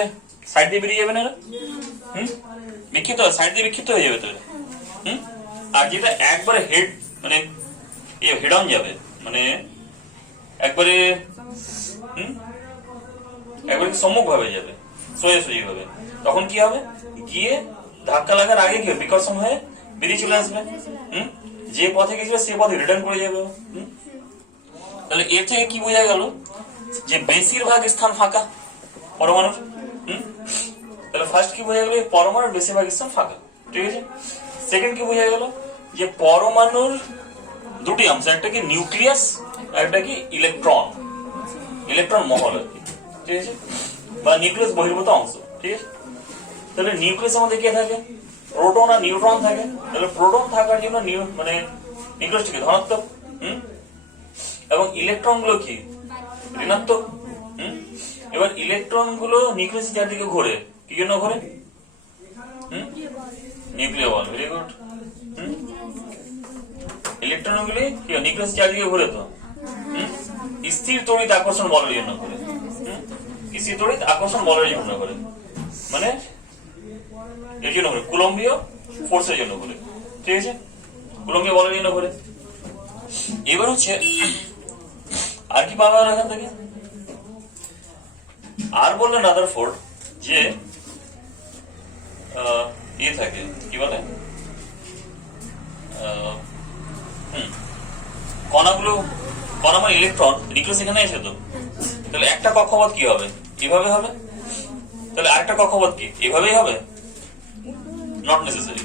বেরিয়ে যাবে না? বিক্ষিপ্ত সাইড দিয়ে বিক্ষিপ্ত হয়ে যাবে তো। আর যেটা একবারে হেড মানে হেড অন যাবে, মানে একবারে একবারে সম্মুখ ভাবে যাবে, সোজাসুজি ভাবে, তখন কি হবে? গিয়ে ধাক্কা লাগার আগে কি হবে? বিকর্ষণ হয়ে বেরিয়ে চলে আসবে। যে পথে গেছিল সে পথে রিটার্ন করে যাবে। তাহলে এর থেকে কি বোঝা গেল? যে বেশিরভাগ স্থান ফাঁকা পরমাণুর। তাহলে ফার্স্ট কি বোঝা গেল? পরমাণুর বেশিরভাগ স্থান ফাঁকা, ঠিক আছে? সেকেন্ড কি বোঝা গেল? যে পরমাণুর দুটি অংশ, একটা কি নিউক্লিয়াস, একটা কি ইলেকট্রন, ইলেকট্রন মহল আর কি, ঠিক আছে? বা নিউক্লিয়াস বহির্ভূত অংশ, ঠিক আছে? তাহলে নিউক্লিয়াসের মধ্যে কে থাকে? প্রোটন আর নিউট্রন থাকে। তাহলে প্রোটন থাকার জন্য মানে নিউক্লিয়াস কি ধনাত্মক, এবং ইলেকট্রন গুলো কি ঋণাত্মক। এবার ইলেকট্রন গুলো নিউক্লিয়াসের চারদিকে ঘোরে, কি জন্য ঘোরে? নিউক্লিয়ার বল, ভেরি গুড। ইলেকট্রন গুলি কি নিউক্লিয়াসের চারদিকে ঘুরে তো স্থির তড়িৎ আকর্ষণ বলের জন্য করে। স্থির তড়িৎ আকর্ষণ বলের জন্য করে, মানে এর জন্য করে কুলম্বীয় ফোর্সের জন্য করে, ঠিক আছে? কুলম্বীয় বলের জন্য করে। এবার হচ্ছে আর কি পাওয়া গেল এখান থেকে? আর বললেন রাদারফোর্ড যে 0.004 ইয়ে থাকে কি বলে কণাগুলো, কণা মানে ইলেকট্রন, নিউক্লিয়াস এখানে এসে তো, তাহলে একটা কক্ষপথ কি হবে, এভাবে হবে। তাহলে আরেকটা কক্ষপথ কি এভাবেই হবে? নট নেসেসারি,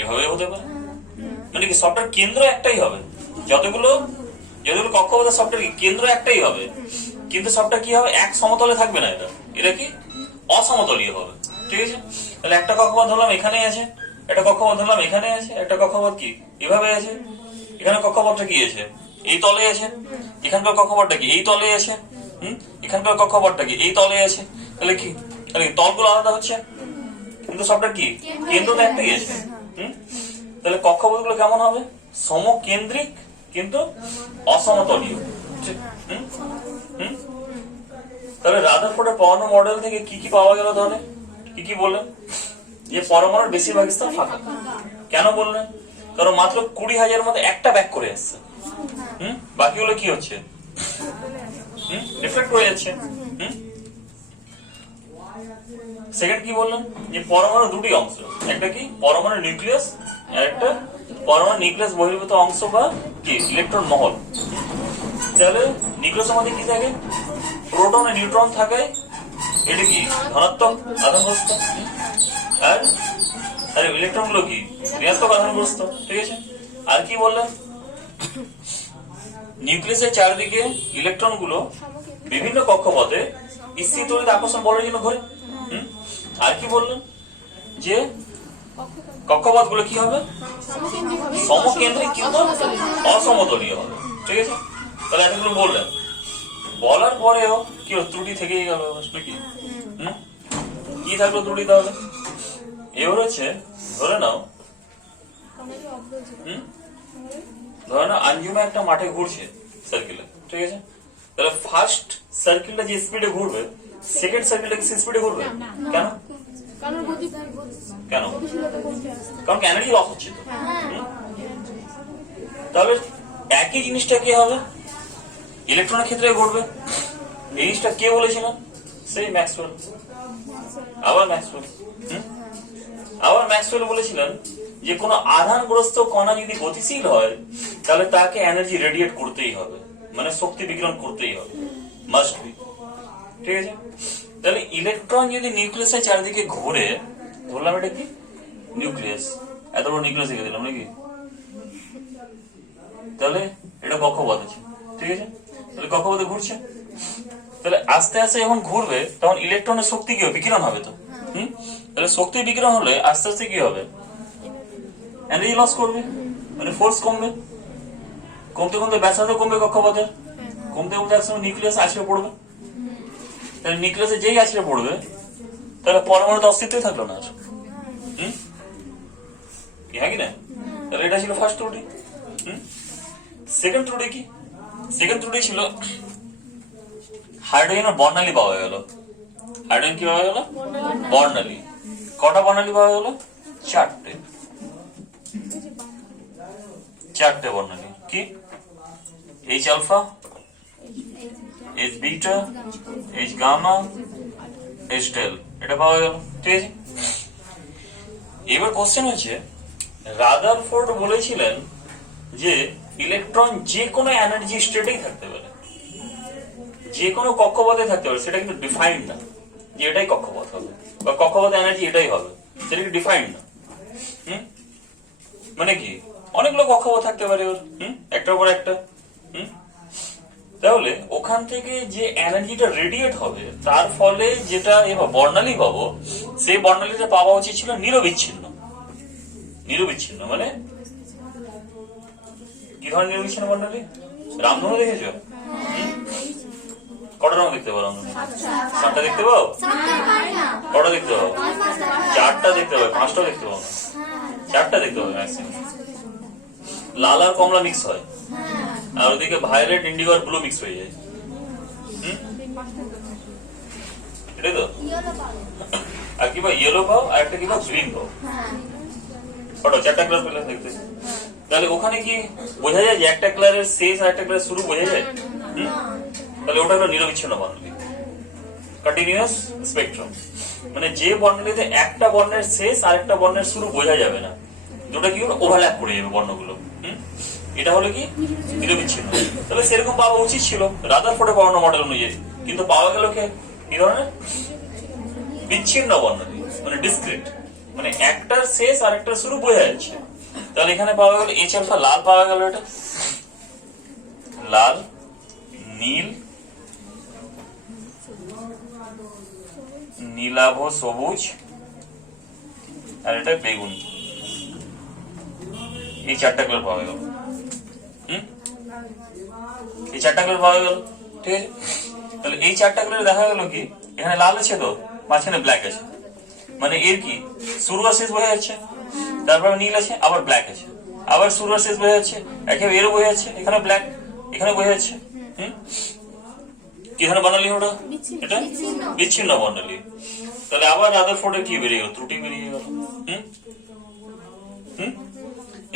এভাবেই হতে পারে। মানে কি সবটার কেন্দ্র একটাই হবে, যতগুলো কক্ষপথের সবটার কেন্দ্র একটাই হবে, কিন্তু সবটা কি হবে, এক সমতলে থাকবে না। এটা কি অসমতলীয় হবে, ঠিক আছে। তাহলে একটা কক্ষপথ ধরলাম এখানে আছে, একটা কক্ষপথ ধরলাম এখানে আছে, একটা কক্ষপথ কি এভাবে আছে, এখানে কক্ষপথটা কি আছে এই তলে আছে, এখানকার কক্ষপথটা কি এই তলে আছে, এখানকার কক্ষপথটা কি এই তলে আছে। তাহলে কি তলগুলো আলাদা হচ্ছে, কিন্তু সবটা কি কেন্দ্র তো একটাই আছে। তাহলে কক্ষপথগুলো কেমন হবে, সমকেন্দ্রিক কিন্তু অসমতলীয়। তাহলে রাদারফোর্ডের পরমাণু মডেল থেকে কি কি পাওয়া গেল, তাহলে কি কি বললেন, যে পরমাণুর বেশিরভাগ স্থান ফাঁকা। কেন বললেন? কারণ মাত্র 20,000 মধ্যে একটা ব্যাক করে আসছে, বাকিগুলো কি হচ্ছে, রিফ্লেক্ট করে যাচ্ছে। সেকেন্ড কি বললেন, যে পরমাণু দুটি অংশ, একটা কি পরমাণু নিউক্লিয়াস, আর একটা পরমাণু নিউক্লিয়াস বহির্ভূত অংশ বা কি ইলেকট্রন মহল। তাহলে নিউক্লিয়াসের মধ্যে কি থাকে, প্রোটন আর নিউট্রন থাকে, এটা কি ধনাত্মক আধানগ্রস্ত, আর ইলেকট্রন গুলো কি ঋণাত্মক আধানগ্রস্ত, ঠিক আছে। আর কি বললেন, নিউক্লিয়াসের চারিদিকে ইলেকট্রন গুলো বিভিন্ন কক্ষপথে স্থির তড়িৎ আকর্ষণ বলের জন্য ঘোরে। আর কি বললেন, যে কক্ষপথ গুলো কি হবে, সমকেন্দ্রিক কিন্তু অসমতলীয় হবে, ঠিক আছে। তাহলে এতগুলো বললেন, বলার পরেও কি ত্রুটি থেকেই গেল নাকি, কি থাকলো ত্রুটি? তাহলে এবার হচ্ছে ধরে নাও, আঞ্জুমা একটা মাঠে ঘুরছে সার্কেলে, ঠিক আছে। তাহলে ফার্স্ট সার্কেলটা যে স্পিডে ঘুরবে, সেকেন্ড সার্কেলটা কি স্পিডে ঘুরবে? কেন? কেন? কারণ এনার্জি লস হচ্ছে তো। তাহলে একই জিনিসটা কি হবে, ইলেকট্রনের ক্ষেত্রে ঘটবে। এই জিনিসটা কে বলেছিলেন? সেই ম্যাক্সওয়েল। আবার ম্যাক্সওয়েল বলেছিলেন যে কোনো আধানগ্রস্ত কণা যদি গতিশীল হয়, তাহলে তাকে এনার্জি রেডিয়েট করতেই হবে, মানে শক্তি বিকিরণ করতেই হবে, মাস্ট বি, ঠিক আছে। তাহলে ইলেকট্রন যদি নিউক্লিয়াসের চারিদিকে ঘুরে, ধরলাম এটা কি নিউক্লিয়াস, এত বড় নিউক্লিয়াস রেখে দিলাম নাকি, তাহলে এটা কক্ষপথ আছে, ঠিক আছে। তাহলে কক্ষপথে ঘুরছে, তাহলে আস্তে আস্তে যখন ঘুরবে তখন ইলেকট্রনের শক্তি কি হবে, বিকিরণ হবে তো। তাহলে শক্তি বিকিরণ হলে আস্তে আস্তে কি হবে, এনার্জি লস করবে, মানে ফোর্স কমবে, কমতে কমতে ব্যাসার্ধ কমবে কক্ষপথের, কমতে কমতে একসময় নিউক্লিয়াস আছড়ে পড়বে। তাহলে নিউক্লিয়াসে যেই আছড়ে পড়বে, তাহলে পরমাণুতে অস্তিত্বই থাকলো না আর, হ্যাঁ কি না? তাহলে এটা ছিল ফার্স্ট ত্রুটি। সেকেন্ড ত্রুটি কি? সেকেন্ড ত্রুটি ছিল হাইড্রোজেনের বর্ণালী পাওয়া গেল। হাইড্রোজেন কি পাওয়া গেল? বর্ণালী। কটা বর্ণালী পাওয়া গেল? চারটে বর্ণালী। কি? H alpha, H beta, H gamma, H del, এটা পাওয়া গেল, ঠিক আছে। এবার কোশ্চেন হচ্ছে, রাদারফোর্ড বলেছিলেন যে ইলেকট্রন যে কোনো এনার্জি স্টেটেই থাকতে পারে, যে কোনো কক্ষপথে থাকতে পারে, সেটা কিন্তু ডিফাইন্ড না যে এটাই কক্ষপথ হবে বা কক্ষপথ এনার্জি এটাই হবে, সেটা কিন্তু ডিফাইন্ড না। মানে কি অনেকগুলো কক্ষপথ থাকতে পারে ওর, একটার পর একটা। তাহলে ওখান থেকে যে এনার্জিটা রেডিয়েট হবে, তার ফলে যেটা এবার বর্ণালী পাবো, সেই বর্ণালীটা পাওয়া উচিত ছিল নিরবিচ্ছিন্ন। নিরবিচ্ছিন্ন মানে কি ধরনের নিরবিচ্ছিন্ন বর্ণালী? রামধনু দেখেছো? কটা রঙ দেখতে পাও রামধনু? 7টা দেখতে পাও? কটা দেখতে পাও? 4টা দেখতে পাও, 5টা দেখতে পাও না, 4টা দেখতে পাও ম্যাক্সিমাম। লাল আর কমলা মিক্স হয়, আর ওদিকে ভায়োলেট, ইন্ডিগো আর ব্লু মিক্স হয়ে যায়, এটাই তো। আর কি পাও? ইয়েলো পাও, আর একটা কি পাও? গ্রিন পাও। কটা? 4টা কালার পেলে দেখতে। তাহলে ওখানে কি বোঝা যায় যে একটা কালারের শেষ আর একটা কালারের শুরু বোঝা যায়? তাহলে ওটা হলো নিরবিচ্ছিন্ন বর্ণালী, কন্টিনিউয়াস স্পেকট্রাম। মানে যে বর্ণগুলিতে একটা বর্ণের শেষ আর একটা বর্ণের শুরু বোঝা যাবে না, দুটো কি হলো ওভারল্যাপ করে যাবে বর্ণগুলো। এটা হলো কি নিরবিচ্ছিন্ন। তাহলে সেরকম পাওয়া উচিত ছিল রাদারফোর্ডের বর্ণ মডেল অনুযায়ী, কিন্তু পাওয়া গেল কি ধরনের বিচ্ছিন্ন বর্ণ দিয়ে, মানে ডিসক্রিট, মানে একটার শেষ আর একটার শুরু বোঝা যাচ্ছে। তাহলে এখানে পাওয়া গেল এইচ আলফা লাল পাওয়া গেল, এটা লাল, নীল, নীলাভ সবুজ, আর এটা বেগুনি। এই চারটা কালার পাওয়া গেল। এই চারটা কালার পাওয়া গেল, ঠিক আছে। তাহলে এই চারটা কালারে দেখা গেল কি এখানে লাল আছে, তো মাঝখানে ব্ল্যাক আছে, মানে এর কি শুরু আর শেষ বোঝা যাচ্ছে। তারপরে নীল আছে, আবার ব্ল্যাক আছে, আবার শুরু আর শেষ বোঝা যাচ্ছে, একেবারে এরও বোঝা যাচ্ছে, এখানে ব্ল্যাক, এখানে বোঝা যাচ্ছে। কি ধরনের বর্ণালী ওটা? এটা বিচ্ছিন্ন বর্ণালী। তাহলে আবার রাদারফোর্ডের কি বেরিয়ে গেল? ত্রুটি বেরিয়ে গেল।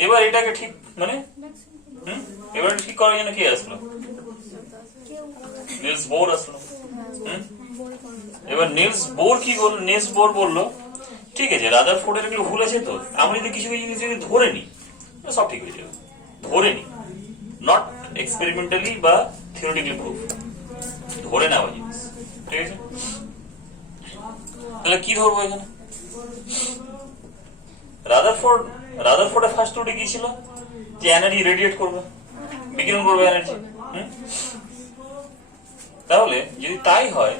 এবার এটাকে ঠিক মানে এবার ঠিক করার জন্য কি আসলো? নিলস বোর আসলো। এবার নিলস বোর কি বললো? নিলস বোর বললো ঠিক আছে রাদারফোর্ডের এগুলো ভুল আছে, তো আমি যদি কিছু কিছু জিনিস যদি ধরে নিই সব ঠিক হয়ে যাবে। ধরে নিই, নট এক্সপেরিমেন্টালি বা থিওরিটিক্যালি প্রুফ, ধরে নেওয়া জিনিস, ঠিক আছে। তাহলে কি ধরবো এখানে? রাদারফোর্ডের ফার্স্ট ত্রুটি কি ছিল? যে এনার্জি রেডিয়েট করবে, বিকিরণ করবে এনার্জি। তাহলে যদি তাই হয়,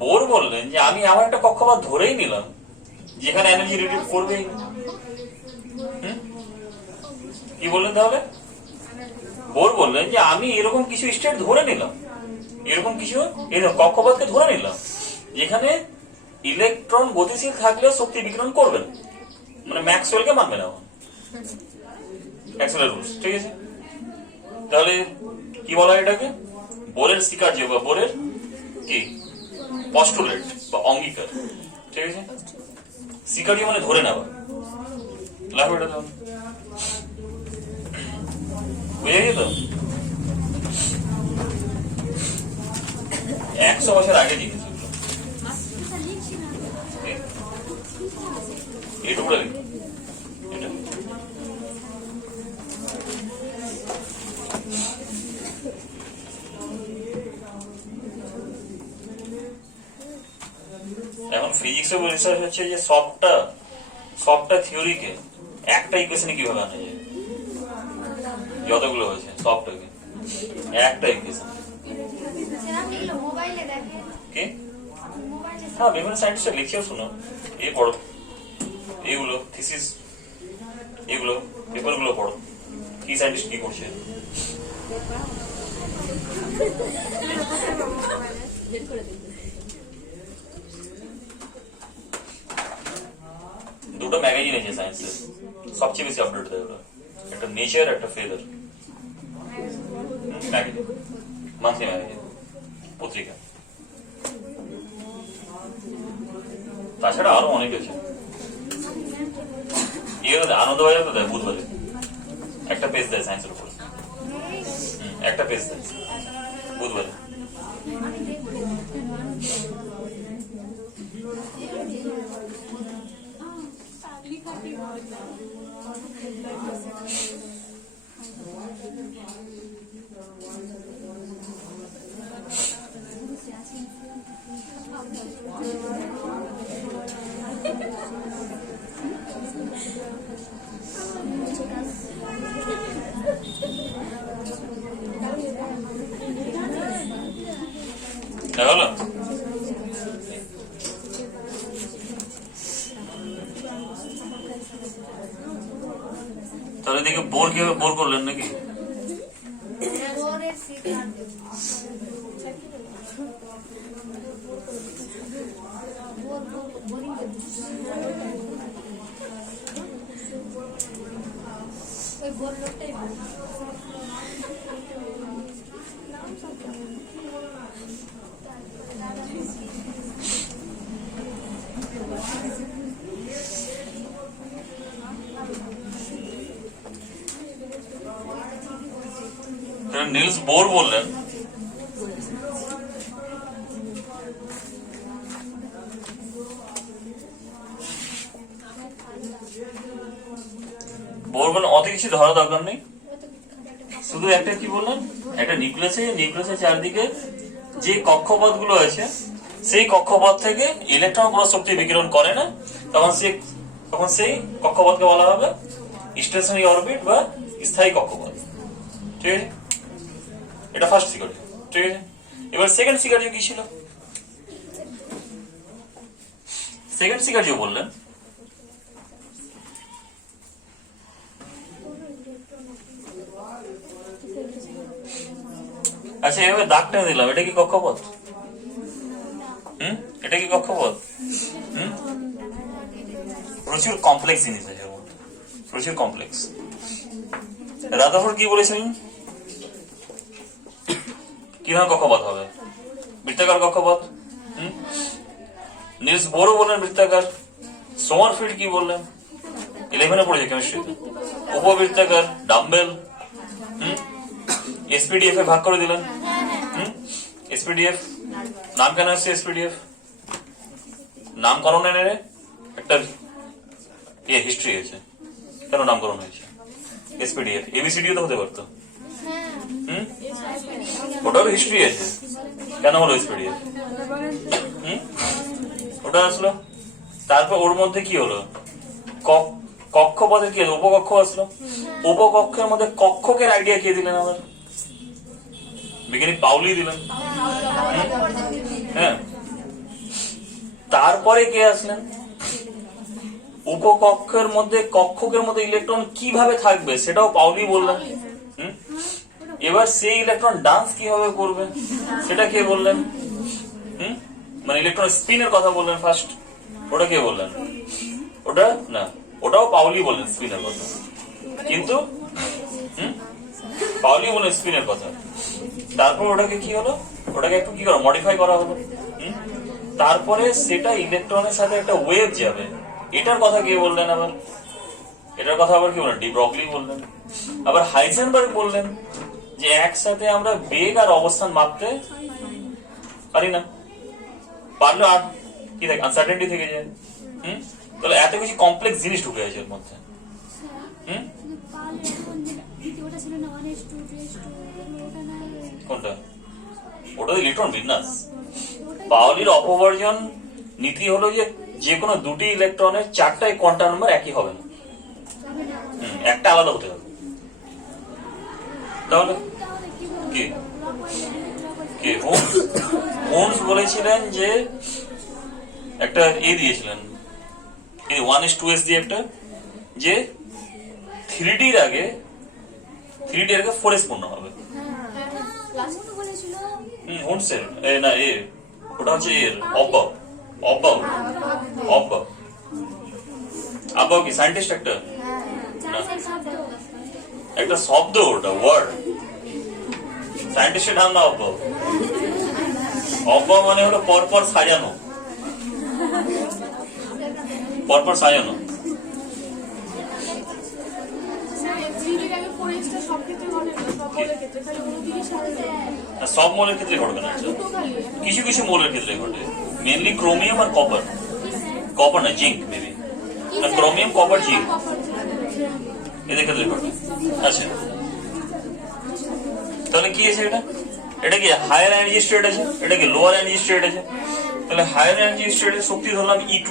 বোর বললেন যে আমি আমার একটা কক্ষপথ ধরেই নিলাম যেখানে এনার্জি রেডিয়েট করবেই। কি বললেন তাহলে? বোর বললেন যে আমি এরকম কিছু স্টেট ধরে নিলাম, এরকম কিছু এরকম কক্ষপথকে ধরে নিলাম যেখানে ইলেকট্রন গতিশীল থাকলেও শক্তি বিকিরণ করবে না, মানে ম্যাক্সওয়েলকে মানবে না, ম্যাক্সওয়েলের রুলস, ঠিক আছে। তাহলে কি বলা হয় এটাকে? বোরের স্বীকার্য বা বোরের কি পস্টুলেট বা অঙ্গীকার, ঠিক আছে। স্বীকার্য মানে ধরে নেওয়া। লাগবে এটা তাহলে বুঝে গেল? 100 বছর আগে জিনিস এটুকুটা এটা এখন ফিজিক্সে রিসার্চ হচ্ছে যে সবটা থিওরিকে একটা ইকুয়েশনে কিভাবে আনা যায়, যতগুলো হয়েছে সবটাকে একটা ইকুয়েশন। কি? হ্যাঁ, বিভিন্ন সায়েন্টিস্টরা লিখেও শুনো, এই পড়ো, এইগুলো থিসিস, এগুলো পেপারগুলো পড়ো, কি সায়েন্টিস্ট কি করছে। দুটো ম্যাগাজিন আছে সায়েন্সের, সবচেয়ে বেশি আপডেট দেয় ওরা, একটা নেচার একটা ফেদার ম্যাগাজিন, মান্থলি ম্যাগাজিন, পত্রিকা। তাছাড়া আরো অনেক আছে। আনন্দবাজার তো দেয় বুধবারে একটা পেজ দেয় সায়েন্সের উপরে, একটা পেজ দেয় বুধবারে। হলো তাহলে দেখে বোর কিভাবে বোর করলেন নাকি? নিলস বোর বললেন বলবেন অত কিছু ধরা দরকার নেই, শুধু একটা কি বললেন, একটা নিউক্লিয়াসের চারদিকে যে কক্ষপথ গুলো আছে সেই কক্ষপথ থেকে ইলেকট্রন কোনো শক্তি বিকিরণ করে না, তখন সেই কক্ষপথকে বলা হবে স্টেশনারি অরবিট বা স্থায়ী কক্ষপথ। ঠিক আছে, এটা ফার্স্ট সিগারেট। ঠিক আছে, এবার সেকেন্ড সিগারেট কি ছিল? সেকেন্ড সিগারেট বললেন আচ্ছা, এভাবে দাগ টেনে দিলাম, এটা কি কক্ষপথ? এটা কি কক্ষপথ? প্রচুর কমপ্লেক্স জিনিস আছে, প্রচুর কমপ্লেক্স। রাদারফোর্ড কি বলেছিলেন কিভাবে কক্ষপথ হবে? বৃত্তাকার কক্ষপথ। নিলস বোরও বললেন বৃত্তাকার। সোমারফিল্ড কি বললেন? 11-এ পড়েছে কেমিস্ট্রি, উপবৃত্তাকার। ডাম্বেল এসপিডিএফ এ ভাগ করে দিলেন। এসপিডিএফ নাম কেন হচ্ছে? এসপিডিএফ নামকরণের একটা হিস্ট্রি আছে, কেন নামকরণ হয়েছে? এসপিডিএফ এবিসিডিও তো হতে পারতো। ওটারও হিস্ট্রি আছে, কেন হলো এসপিডিএফ? ওটা আসলো, তারপর ওর মধ্যে কি হলো? কক্ষপথের কি হলো? উপকক্ষ আসলো। উপকক্ষের মধ্যে কক্ষকের আইডিয়া কে দিলেন? আমার বিজ্ঞানী পাউলি দিলেন। হ্যাঁ, তারপরে কে আসলেন? উপকক্ষের মধ্যে কক্ষকের মধ্যে ইলেকট্রন কিভাবে থাকবে সেটাও পাউলি বললেন। এবার সেই ইলেকট্রন ডান্স কিভাবে করবে সেটা কে বললেন? মানে ইলেকট্রন স্পিনের কথা বললেন ফার্স্ট, ওটা কে বললেন? ওটা না, ওটাও পাউলি বললেন স্পিনের কথা, কিন্তু পাউলি বললেন স্পিনের কথা। তারপর ওটাকে কি হলো? ওটাকে একটু কি করা, মডিফাই করা হলো। তারপরে সেটা ইলেকট্রনের সাথে একটা ওয়েভ যাবে, এটার কথা কে বললেন? আবার এটার কথা আবার কি বললেন? ডি ব্রগলি বললেন। আবার হাইজেনবার্গ বললেন যে একসাথে আমরা বেগ আর অবস্থান মাপতে পারি না, পারলেও আর কি থাকে, আনসার্টেনটি থেকে যায়। তাহলে এত কিছু কমপ্লেক্স জিনিস ঢুকে আছে এর মধ্যে। কোনটা? ওটা ইলেকট্রন বিন্যাস। পাউলির অপবর্জন নীতি হলো যে কোনো দুটি ইলেকট্রনের চারটায় কোয়ান্টাম নাম্বার একই হবে না, একটা আলাদা হতে হবে। তাহলে কি হোমস বলেছিলেন যে একটা দিয়েছিলেন 1:2 দিয়ে একটা, যে 3Dর আগে 4s পূর্ণ হবে। হোমসের না, ওটা হচ্ছে এর অব্বাব কি সায়েন্টিস্ট একটা শব্দ, ওটা ওয়ার্ড, সায়েন্টিস্টের নাম না অব্বাব মানে হলো পরপর সাজানো, পরপর সাজানো। সব মৌলের ক্ষেত্রে ঘটবে না, কিছু কিছু মৌলের ক্ষেত্রে ঘটে, মেনলি ক্রোমিয়াম আর কপার না zinc, maybe chromium, copper, zinc এদের ক্ষেত্রে ঘটে। আচ্ছা, তাহলে কি আছে? এটা কি হায়ার এনার্জি স্টেট আছে, এটা কি লোয়ার এনার্জি স্টেট আছে। তাহলে হায়ার এনার্জি স্টেটের শক্তি ধরলাম E2,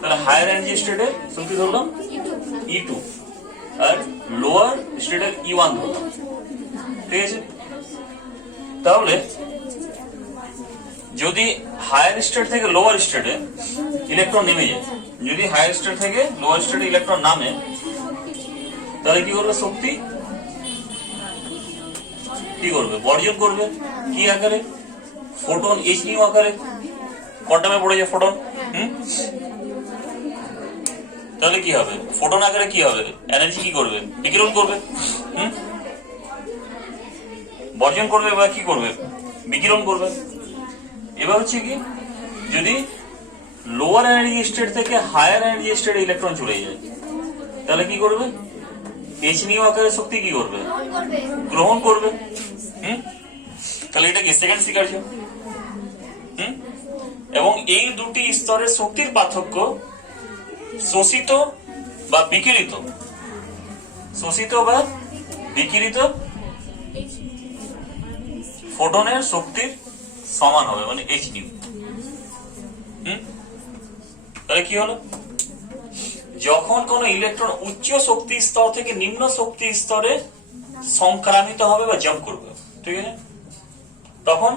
তাহলে হায়ার এনার্জি স্টেটের শক্তি ধরলাম E2 আর লোয়ার স্টেটের E1 ধরলাম। ঠিক আছে, তাহলে যদি হায়ার স্টেট থেকে লোয়ার স্টেটে ইলেকট্রন নেমে যায়, যদি হায়ার স্টেট থেকে লোয়ার স্টেটে ইলেকট্রন নামে, তাহলে কি করবে? শক্তি কি করবে? বর্জন করবে। কি আকারে? ফোটন, H-nu আকারে। কোয়ান্টামে পড়েছে ফোটন। তাহলে কি হবে? ফোটন আকারে কি হবে? এনার্জি কি করবে? বিকিরণ করবে। বর্জন করবে বা কি করবে? বিকিরণ করবে। এবার হচ্ছে কি, যদি লোয়ার এনার্জি স্টেট থেকে হায়ার এনার্জি স্টেটে ইলেকট্রন চলে যায়, তাহলে কি করবে? H-nu আকারে শক্তি কি করবে? গ্রহণ করবে। তাহলে এটা কি সেকেন্ড সিগারেট? এবং এই দুটি স্তরের শক্তির পার্থক্য শোষিত বা বিকিরিত শোষিত বা বিকিরিত ফোটনের শক্তির সমান হবে, মানে এইচ নিউ। তাহলে কি হলো, যখন কোন ইলেকট্রন উচ্চ শক্তি স্তর থেকে নিম্ন শক্তি স্তরে সংক্রামিত হবে বা জাম্প করবে, ঠিক আছে, তখন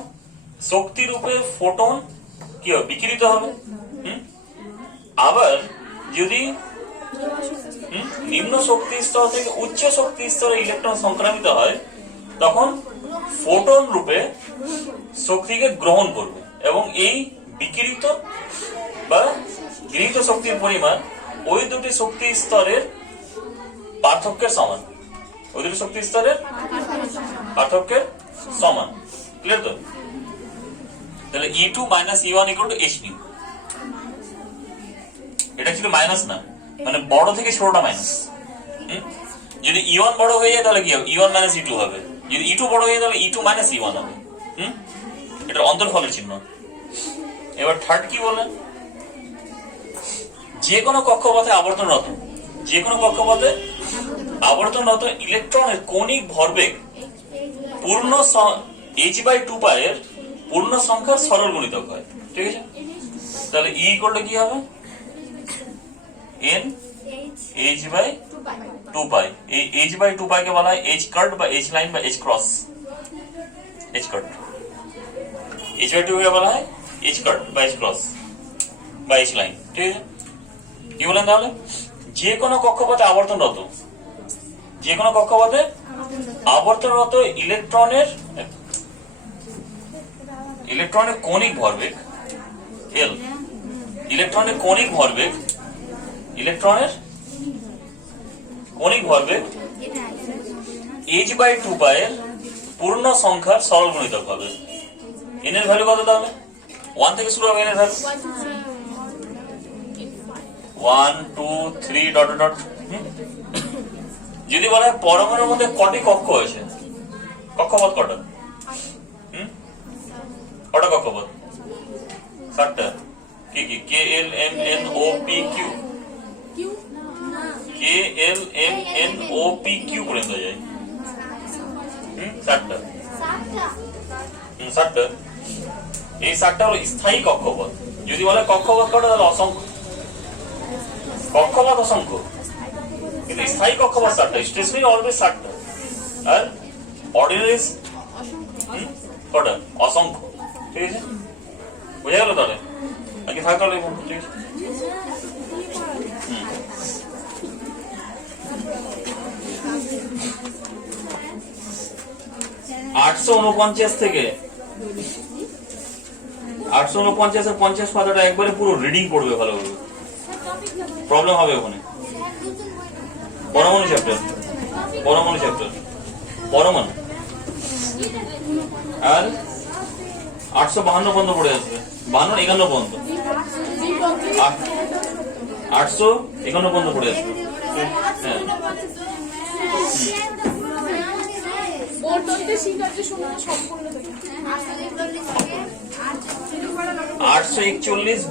শক্তি রূপে ফোটন কি হবে, বিকিরিত হবে। আবার যদি নিম্ন শক্তি স্তর থেকে উচ্চ শক্তি স্তরে ইলেকট্রন সংক্রামিত হয়, তখন ফোটন রূপে শক্তিকে গ্রহণ করবে এবং এই বিকিরিত বা গৃহীত শক্তির পরিমাণ ওই দুটি শক্তি স্তরের পার্থক্যের সমান, ওই দুটি শক্তি স্তরের পার্থক্যের সমান। ক্লিয়ার তো? তাহলে E2 minus E1 equal to H new. এটা ছিল মাইনাস না, মানে বড় থেকে ছোটটা মাইনাস। যদি E1 বড় হয়ে যায় তাহলে কি হবে, E1 মাইনাস E2 হবে। যদি E2 বড় হয়ে যায় তাহলে E2 মাইনাস E1 হবে। এটা অন্তর্ফলের চিহ্ন। এবার থার্ড কি বললেন, যে কোনো কক্ষপথে আবর্তনরত, যে কোনো কক্ষপথে আবর্তনরত ইলেকট্রনের কণিক ভরবেগ পূর্ণ h/2 এর পূর্ণ সংখ্যার সরল গুণিতক হয়, ঠিক আছে। তাহলে E ইকুয়াল টু কি হবে, n h/2 এই h/2 কে বলা হয় h কাট বা h লাইন বা h ক্রস। h কাট h/2 কে বলা হয় h কাট বা h ক্রস বা h লাইন, ঠিক আছে। কি বলেন তাহলে, যে কোনো কক্ষপথে আবর্তনরত, যে কোনো কক্ষপথে আবর্তনরত ইলেকট্রনের কণিক ভরবেগ L, ইলেকট্রনের কণিক ভরবেগ h/2 এর পূর্ণ সংখ্যার সরল গুণিতক হবে। n এর ভ্যালু কত তাহলে, 1 থেকে শুরু হবে n এর ভ্যালু, 1 2 3 ডট ডট। যদি বলা হয় পরমাণুর মধ্যে কটি কক্ষ হয়েছে, কক্ষপথ কটা, কটা কক্ষপথ, 7টা। কি কি, K L M N O P Q, K L M N O P Q পর্যন্ত যায়, 7টা। 7টা, এই 7টা হলো স্থায়ী কক্ষপথ। যদি বলে কক্ষপথ কটা, তাহলে অসংখ্য, কক্ষপথ অসংখ্য, কিন্তু স্থায়ী কক্ষপথ 7টা, স্টেশনারি অলওয়েজ 7টা, আর অর্ডিনারি কটা, অসংখ্য, ঠিক আছে। বোঝা গেল তাহলে, আগে থাক তাহলে, ঠিক আছে। 849 থেকে 849 এর 50 পাতাটা একবারে পুরো রিডিং করবে ভালোভাবে, প্রবলেম হবে ওখানে। পরমাণু চ্যাপ্টার, পরমাণু চ্যাপ্টার, পরমাণু, আর 852 পর্যন্ত পড়ে আসবে, 52 51 পর্যন্ত, 851 পর্যন্ত পড়ে আসবে। হ্যাঁ, সম্পূর্ণ 841